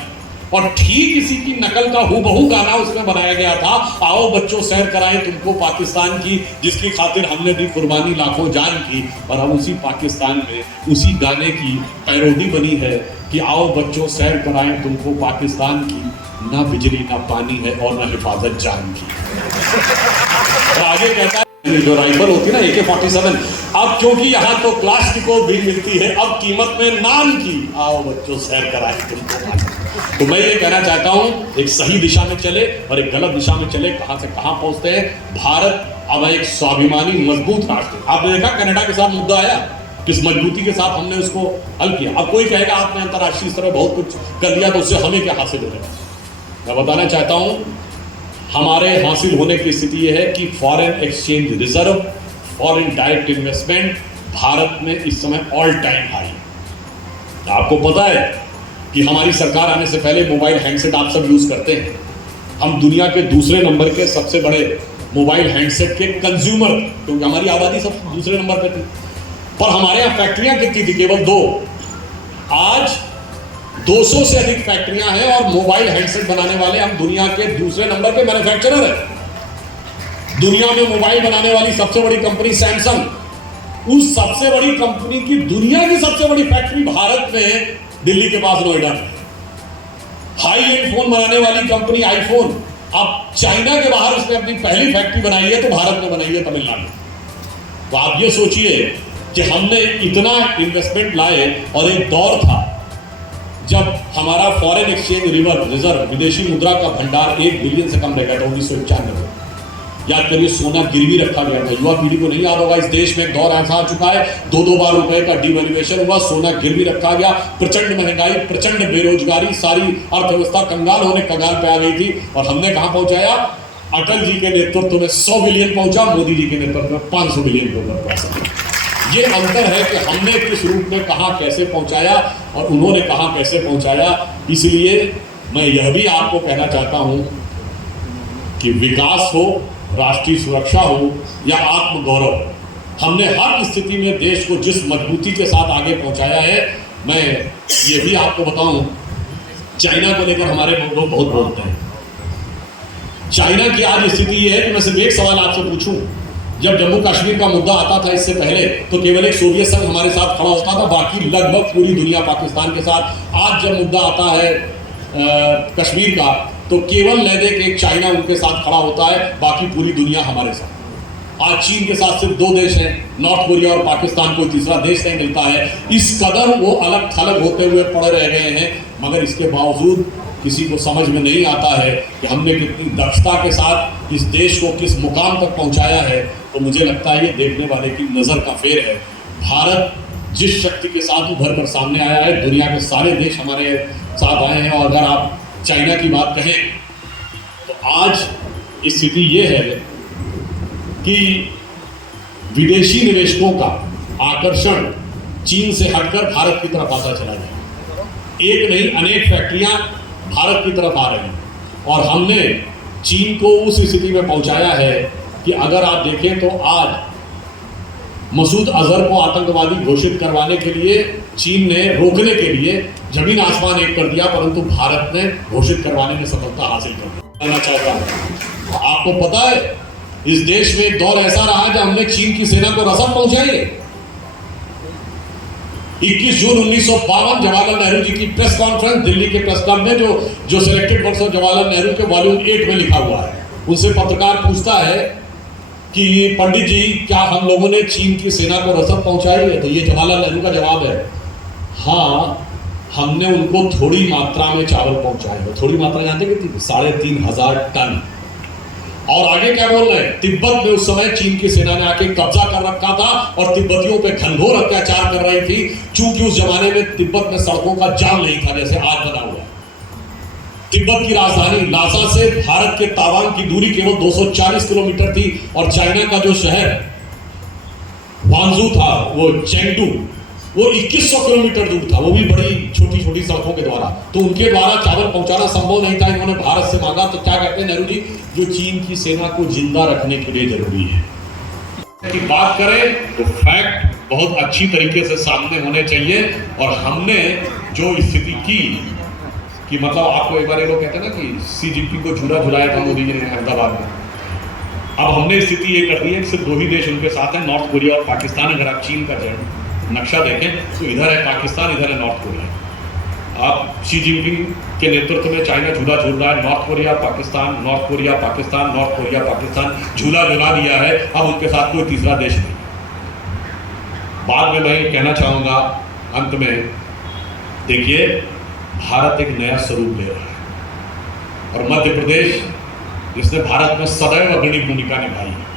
और ठीक इसी की नकल का हूबहू गाना उसमें बनाया गया था, आओ बच्चों सैर कराएं तुमको पाकिस्तान की, जिसकी खातिर हमने दी कुर्बानी लाखों जान की। और अब उसी पाकिस्तान में उसी गाने की पैरोडी बनी है कि आओ बच्चों सैर कराएं तुमको पाकिस्तान की, ना बिजली ना पानी है और ना हिफाजत जान की। और आगे कहता है जो राइफल होती है ना AK-47, अब क्योंकि यहाँ तो क्लास्टिको भी मिलती है, अब कीमत में नाम की, आओ बच्चों सैर कराएं तुमको। तो मैं ये कहना चाहता हूँ एक सही दिशा में चले और एक गलत दिशा में चले, कहाँ से कहाँ पहुंचते हैं। भारत अब एक स्वाभिमानी मजबूत राष्ट्र। आपने देखा कनाडा के साथ मुद्दा आया, किस मजबूती के साथ हमने उसको हल किया। अब कोई कहेगा आपने अंतर्राष्ट्रीय स्तर पर बहुत कुछ कर लिया तो उससे हमें क्या हासिल हो रहा है। मैं बताना चाहता हूँ हमारे हासिल होने की स्थिति यह है कि foreign exchange reserve, foreign direct investment Bharat में इस समय ऑल टाइम हाई। आपको पता है कि हमारी सरकार आने से पहले मोबाइल हैंडसेट आप सब यूज करते हैं। हम दुनिया के दूसरे नंबर के सबसे बड़े मोबाइल हैंडसेट के कंज्यूमर, क्योंकि हमारी आबादी सब दूसरे नंबर पर थी। पर हमारे यहाँ फैक्ट्रियां कितनी थी? केवल 2। आज 200 से अधिक फैक्ट्रियां हैं और मोबाइल हैंडसेट बनाने वाले हम दुनिया के दूसरे नंबर के मैन्युफैक्चरर हैं। दुनिया में मोबाइल बनाने वाली सबसे बड़ी कंपनी सैमसंग, उस सबसे बड़ी कंपनी की दुनिया की सबसे बड़ी फैक्ट्री भारत में है, दिल्ली के पास नोएडा में। हाई एंड फोन बनाने वाली कंपनी आईफोन, अब चाइना के बाहर उसने अपनी पहली फैक्ट्री बनाई है तो भारत में बनाई है, तमिलनाडु। तो आप ये सोचिए कि हमने इतना इन्वेस्टमेंट लाए और एक दौर था जब हमारा फॉरेन एक्सचेंज रिजर्व विदेशी मुद्रा का भंडार 1 बिलियन से कम रह गया था 1991 में। याद करिए सोना गिरवी रखा गया था। युवा पीढ़ी को नहीं याद होगा, इस देश में एक दौर ऐसा आ चुका है 2-2 बार रुपए का डिवैल्यूएशन हुआ, सोना गिरवी रखा गया, प्रचंड महंगाई, प्रचंड बेरोजगारी, सारी अर्थव्यवस्था कंगाल होने कगार पे आ गई थी। और हमने कहां पहुंचाया? अटल जी के नेतृत्व में 100 बिलियन पहुंचा, मोदी जी के नेतृत्व में 500 बिलियन के ऊपर पहुंचा। ये अंतर है कि हमने किस रूप में कहां कैसे पहुंचाया और उन्होंने कहां कैसे पहुंचाया। इसलिए मैं यह भी आपको कहना चाहता हूं कि विकास हो, राष्ट्रीय सुरक्षा हो या आत्मगौरव, हमने हर स्थिति में देश को जिस मजबूती के साथ आगे पहुंचाया है। मैं ये भी आपको बताऊं, चाइना को लेकर हमारे लोग बहुत बोलते हैं। चाइना की आज स्थिति ये है कि मैं सिर्फ एक सवाल आपसे पूछूं, जब जम्मू कश्मीर का मुद्दा आता था इससे पहले तो केवल एक सोवियत संघ हमारे साथ खड़ा होता था, बाकी लगभग पूरी दुनिया पाकिस्तान के साथ। आज जब मुद्दा आता है कश्मीर का तो केवल लैदेक एक चाइना उनके साथ खड़ा होता है, बाकी पूरी दुनिया हमारे साथ। आज चीन के साथ सिर्फ 2 देश हैं, नॉर्थ कोरिया और पाकिस्तान, कोई तीसरा देश नहीं मिलता है। इस कदर वो अलग थलग होते हुए पड़े रह गए हैं, मगर इसके बावजूद किसी को समझ में नहीं आता है कि हमने कितनी दक्षता के साथ इस देश को किस मुकाम तक पहुंचाया है। तो मुझे लगता है ये देखने वाले की नज़र का फेर है। भारत जिस शक्ति के साथ उभर कर सामने आया है, दुनिया के सारे देश हमारे साथ आए हैं। और अगर आप चाइना की बात कहें तो आज स्थिति ये है कि विदेशी निवेशकों का आकर्षण चीन से हटकर भारत की तरफ आता चला गया। एक नहीं अनेक फैक्ट्रियां भारत की तरफ आ रही हैं और हमने चीन को उस स्थिति में पहुंचाया है कि अगर आप देखें तो आज मसूद अजहर को आतंकवादी घोषित करवाने के लिए चीन ने रोकने के लिए जमीन आसमान एक कर दिया, परंतु भारत ने घोषित करवाने में सफलता हासिल करना चाहता हूं। आपको पता है इस देश में एक दौर ऐसा रहा जब हमने चीन की सेना को रसद पहुंचाई। 21 जून 1952 जवाहरलाल नेहरू जी की प्रेस कॉन्फ्रेंस दिल्ली के प्रेस क्लब में जो selected works of Jawaharlal Nehru के वॉल्यूम 8 में लिखा हुआ है। उनसे पत्रकार पूछता है कि पंडित जी क्या हम लोगों ने चीन की सेना को रसद पहुंचाई है? तो ये जवाहरलाल नेहरू का जवाब है, हाँ हमने उनको थोड़ी मात्रा में चावल पहुंचाए हैं। थोड़ी मात्रा जानते कितनी? 3,500 टन। और आगे क्या बोल रहे हैं? तिब्बत में उस समय चीन की सेना ने आके कब्जा कर रखा था और तिब्बतियों पे घनघोर अत्याचार कर रही थी, चूंकि उस जमाने में तिब्बत में सड़कों का जाम नहीं था जैसे आज बना हुआ। तिब्बत की राजधानी लासा से भारत के तावांग की दूरी केवल 240 किलोमीटर थी और चाइना का जो शहर वांजू था, वो चेंगडू, वो 2100 किलोमीटर दूर था, वो भी बड़ी छोटी छोटी सड़कों के द्वारा। तो उनके द्वारा चावल पहुंचाना संभव नहीं था। इन्होंने भारत से मांगा तो क्या कहते हैं नेहरू जी? जो चीन की सेना को जिंदा रखने के लिए जरूरी है। की बात करें तो फैक्ट बहुत अच्छी तरीके से सामने होने चाहिए। और हमने जो स्थिति की कि मतलब आपको एक बार ये लोग कहते हैं ना कि सी जिनपिंग को झूला झुलाया था मोदी जी ने अहमदाबाद में। अब हमने स्थिति ये कर दी है कि सिर्फ 2 ही देश उनके साथ हैं, नॉर्थ कोरिया और पाकिस्तान। अगर आप चीन का नक्शा देखें तो इधर है पाकिस्तान, इधर है नॉर्थ कोरिया। आप शी जिनपिंग के नेतृत्व में चाइना झूला झूल रहा है, north Korea Pakistan, north Korea Pakistan, north Korea Pakistan, झूला झुला दिया है। अब उनके साथ कोई तीसरा देश नहीं। बाद में मैं ये कहना चाहूँगा अंत में, देखिए भारत एक नया स्वरूप ले रहा है और मध्य प्रदेश जिसने भारत में सदैव अग्रणी भूमिका निभाई है।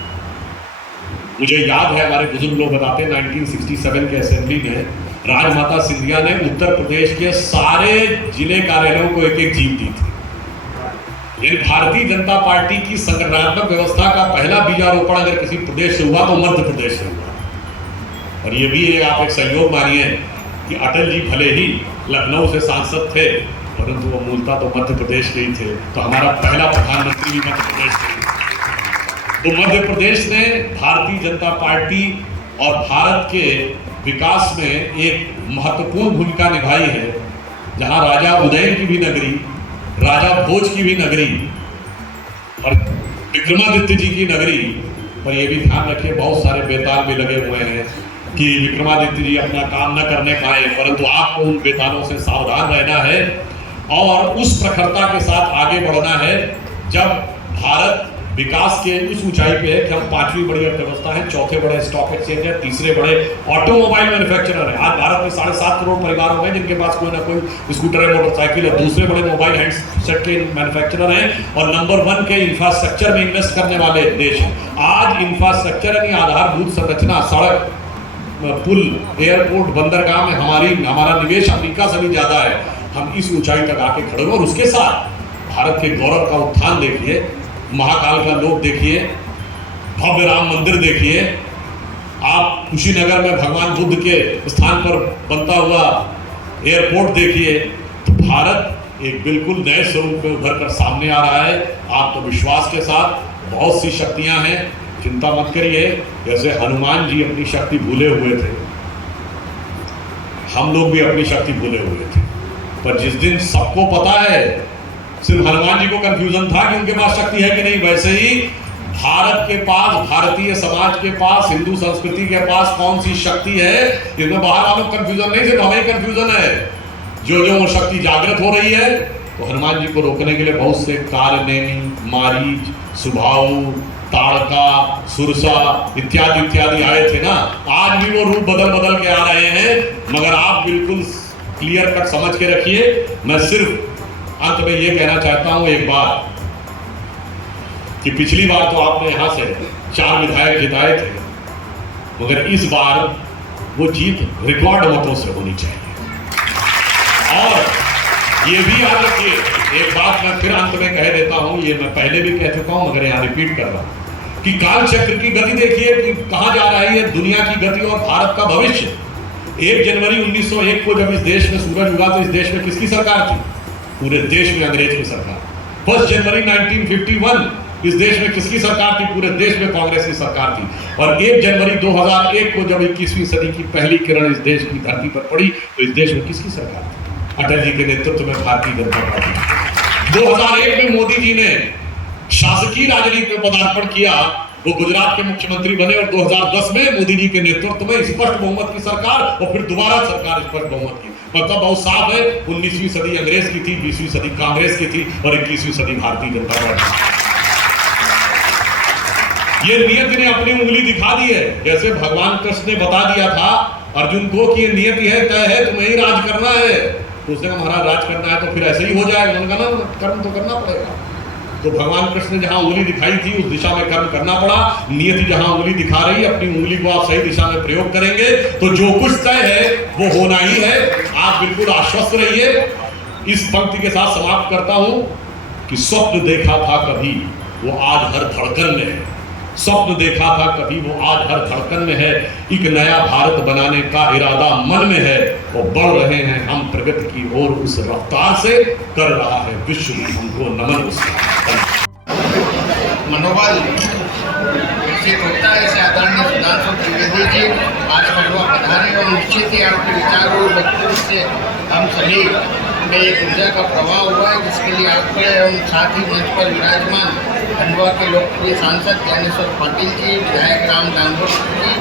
मुझे याद है हमारे बुजुर्ग लोग बताते हैं 1967 के असेंबली में राजमाता सिंधिया ने उत्तर प्रदेश के सारे जिले कार्यालयों को एक एक जीत दी थी। यानी भारतीय जनता पार्टी की संगठनात्मक व्यवस्था का पहला बीजारोपण अगर किसी प्रदेश से हुआ तो मध्य प्रदेश से हुआ। और ये भी आप एक संयोग मानिए कि अटल जी भले ही लखनऊ से सांसद थे परंतु वो मूलतः तो मध्य प्रदेश के ही थे। तो हमारा पहला प्रधानमंत्री भी मध्य प्रदेश से। तो मध्य प्रदेश ने भारतीय जनता पार्टी और भारत के विकास में एक महत्वपूर्ण भूमिका निभाई है। जहां राजा उदयन की भी नगरी, राजा भोज की भी नगरी और विक्रमादित्य जी की नगरी पर यह भी ध्यान रखिए बहुत सारे बेताल भी लगे हुए हैं कि विक्रमादित्य जी अपना काम न करने पाए, परंतु आपको उन बेतालों से सावधान रहना है और उस प्रखरता के साथ आगे बढ़ना है। जब भारत विकास के उस ऊंचाई पे है कि हम 5वीं बड़ी अर्थव्यवस्था है, 4थे बड़े स्टॉक एक्सचेंज है, 3रे बड़े ऑटोमोबाइल मैन्युफैक्चरर है। आज भारत में 7.5 करोड़ परिवार हैं जिनके पास कोई ना कोई स्कूटर है, मोटरसाइकिल है। दूसरे बड़े मोबाइल हैंडसेट के मैन्युफैक्चरर हैं और नंबर 1 के इंफ्रास्ट्रक्चर में इन्वेस्ट करने वाले देश हैं। आज इंफ्रास्ट्रक्चर यानी आधारभूत संरचना, सड़क, पुल, एयरपोर्ट, बंदरगाह में हमारा निवेश अमेरिका से भी ज्यादा है। हम इस ऊंचाई तक आके खड़े हुए और उसके साथ भारत के गौरव का उत्थान देखिए, महाकाल का लोक देखिए, भव्य राम मंदिर देखिए, आप कुशीनगर में भगवान बुद्ध के स्थान पर बनता हुआ एयरपोर्ट देखिए। तो भारत एक बिल्कुल नए स्वरूप में उभर कर सामने आ रहा है। आत्मविश्वास के साथ बहुत सी शक्तियां हैं, चिंता मत करिए। जैसे हनुमान जी अपनी शक्ति भूले हुए थे, हम लोग भी अपनी शक्ति भूले हुए थे। पर जिस दिन सबको पता है, सिर्फ हनुमान जी को कंफ्यूजन था कि उनके पास शक्ति है कि नहीं, वैसे ही भारत के पास, भारतीय समाज के पास, हिंदू संस्कृति के पास कौन सी शक्ति है, इसमें बाहर वालों को कंफ्यूजन नहीं, सिर्फ हमें कंफ्यूजन है। जो जो वो शक्ति जागृत हो रही है तो हनुमान जी को रोकने के लिए बहुत से कालनेमी, मारीच, सुबाहु, ताड़का, सुरसा इत्यादि इत्यादि आए थे ना। आज भी वो रूप बदल बदल के आ रहे हैं, मगर आप बिल्कुल क्लियर कट समझ के रखिए। मैं सिर्फ अंत में ये कहना चाहता हूं एक बात कि पिछली बार तो आपने यहां से 4 विधायक जिताए थे, मगर इस बार वो जीत रिकॉर्ड मतों से होनी चाहिए। और ये भी याद रखिए, एक बात मैं फिर अंत में कह देता हूं, ये मैं पहले भी कह चुका हूं मगर यहां रिपीट कर रहा हूं कि काल चक्र की गति देखिए कि कहां जा रही है दुनिया की गति और भारत का भविष्य। 1 जनवरी 1901 को जब इस देश में सूरज उगा तो इस देश में किसकी सरकार थी? पूरे देश में अंग्रेज की सरकार। 1 जनवरी 1951 इस देश में किसकी सरकार थी? पूरे देश में कांग्रेस की सरकार थी। और 1 जनवरी 2001 को जब 21वीं सदी की पहली किरण इस देश की धरती पर पड़ी तो इस देश में किसकी सरकार थी? अटल जी के नेतृत्व में भारतीय जनता पार्टी। 2001 में मोदी जी ने शासकीय राजनीति में पदार्पण किया, वो गुजरात के मुख्यमंत्री बने और 2010 में मोदी जी के नेतृत्व में स्पष्ट बहुमत की सरकार और फिर दोबारा सरकार स्पष्ट बहुमत की। मतलब बहुत साफ है, 19वीं सदी अंग्रेज की थी, 20वीं सदी कांग्रेस की थी और 21वीं सदी भारतीय जनता पार्टी। ये नियति ने अपनी उंगली दिखा दी है। जैसे भगवान कृष्ण ने बता दिया था अर्जुन को कि ये नियति है, तय है, तुम्हें ही राज करना है। तो उसने कहा महाराज राज करना है तो फिर ऐसे ही हो जाएगा, उन्होंने कहा ना कर्म तो करना पड़ेगा। तो भगवान कृष्ण ने जहां उंगली दिखाई थी उस दिशा में कर्म करना पड़ा। नियति जहां उंगली दिखा रही है, अपनी उंगली को आप सही दिशा में प्रयोग करेंगे तो जो कुछ तय है वो होना ही है। आप बिल्कुल आश्वस्त रहिए। इस पंक्ति के साथ समाप्त करता हूं कि स्वप्न देखा था कभी वो आज हर धड़कन में है। स्वप्न देखा था कभी वो आज हर धड़कन में है। एक नया भारत बनाने का इरादा मन में है और बढ़ रहे हैं हम प्रगति की ओर उस रफ्तार से, कर रहा है विश्व में हमको नमन उसका। मनोबल विकसित होता है। ऐसे आदरणीय सुधांशु त्रिवेदी जी आज पटवा पधारे और निश्चित ही आपके विचारों और व्यक्तित्व से हम सभी में एक ऊर्जा का प्रवाह हुआ है, जिसके लिए आपको एवं साथ ही मंच पर विराजमान खंडवा के लोकप्रिय सांसद ज्ञानेश्वर पाटिल जी, विधायक राम डांगोर जी,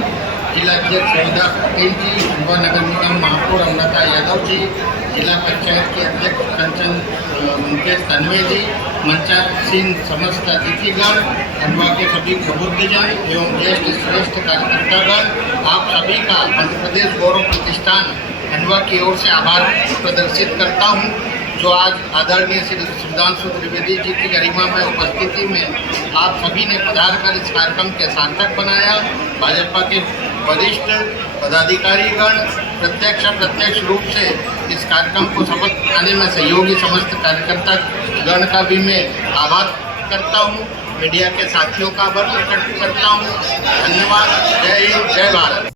जिला अध्यक्ष रविदास पटेल जी, खंडवा नगर निगम महापौर अमृता यादव जी, जिला पंचायत के अध्यक्ष कंचन मुकेश तन्वे जी, मंचासीन समस्त अतिथिगण, खंडवा के सभी प्रबुद्धजन एवं ज्येष्ठ श्रेष्ठ कार्यकर्तागण, आप सभी का मध्य प्रदेश गौरव प्रतिष्ठान खंडवा की ओर से आभार प्रदर्शित करता हूं, जो आज आदरणीय श्री सुधांशु त्रिवेदी जी की गरिमा में उपस्थिति में आप सभी ने पधार कर इस कार्यक्रम के सार्थक बनाया। भाजपा के वरिष्ठ पदाधिकारीगण प्रत्यक्ष रूप से इस कार्यक्रम को सफल बनाने में सहयोगी समस्त कार्यकर्ता गण का भी मैं आभार करता हूँ। मीडिया के साथियों का आभार प्रकट करता हूँ। धन्यवाद। जय हिंद, जय भारत।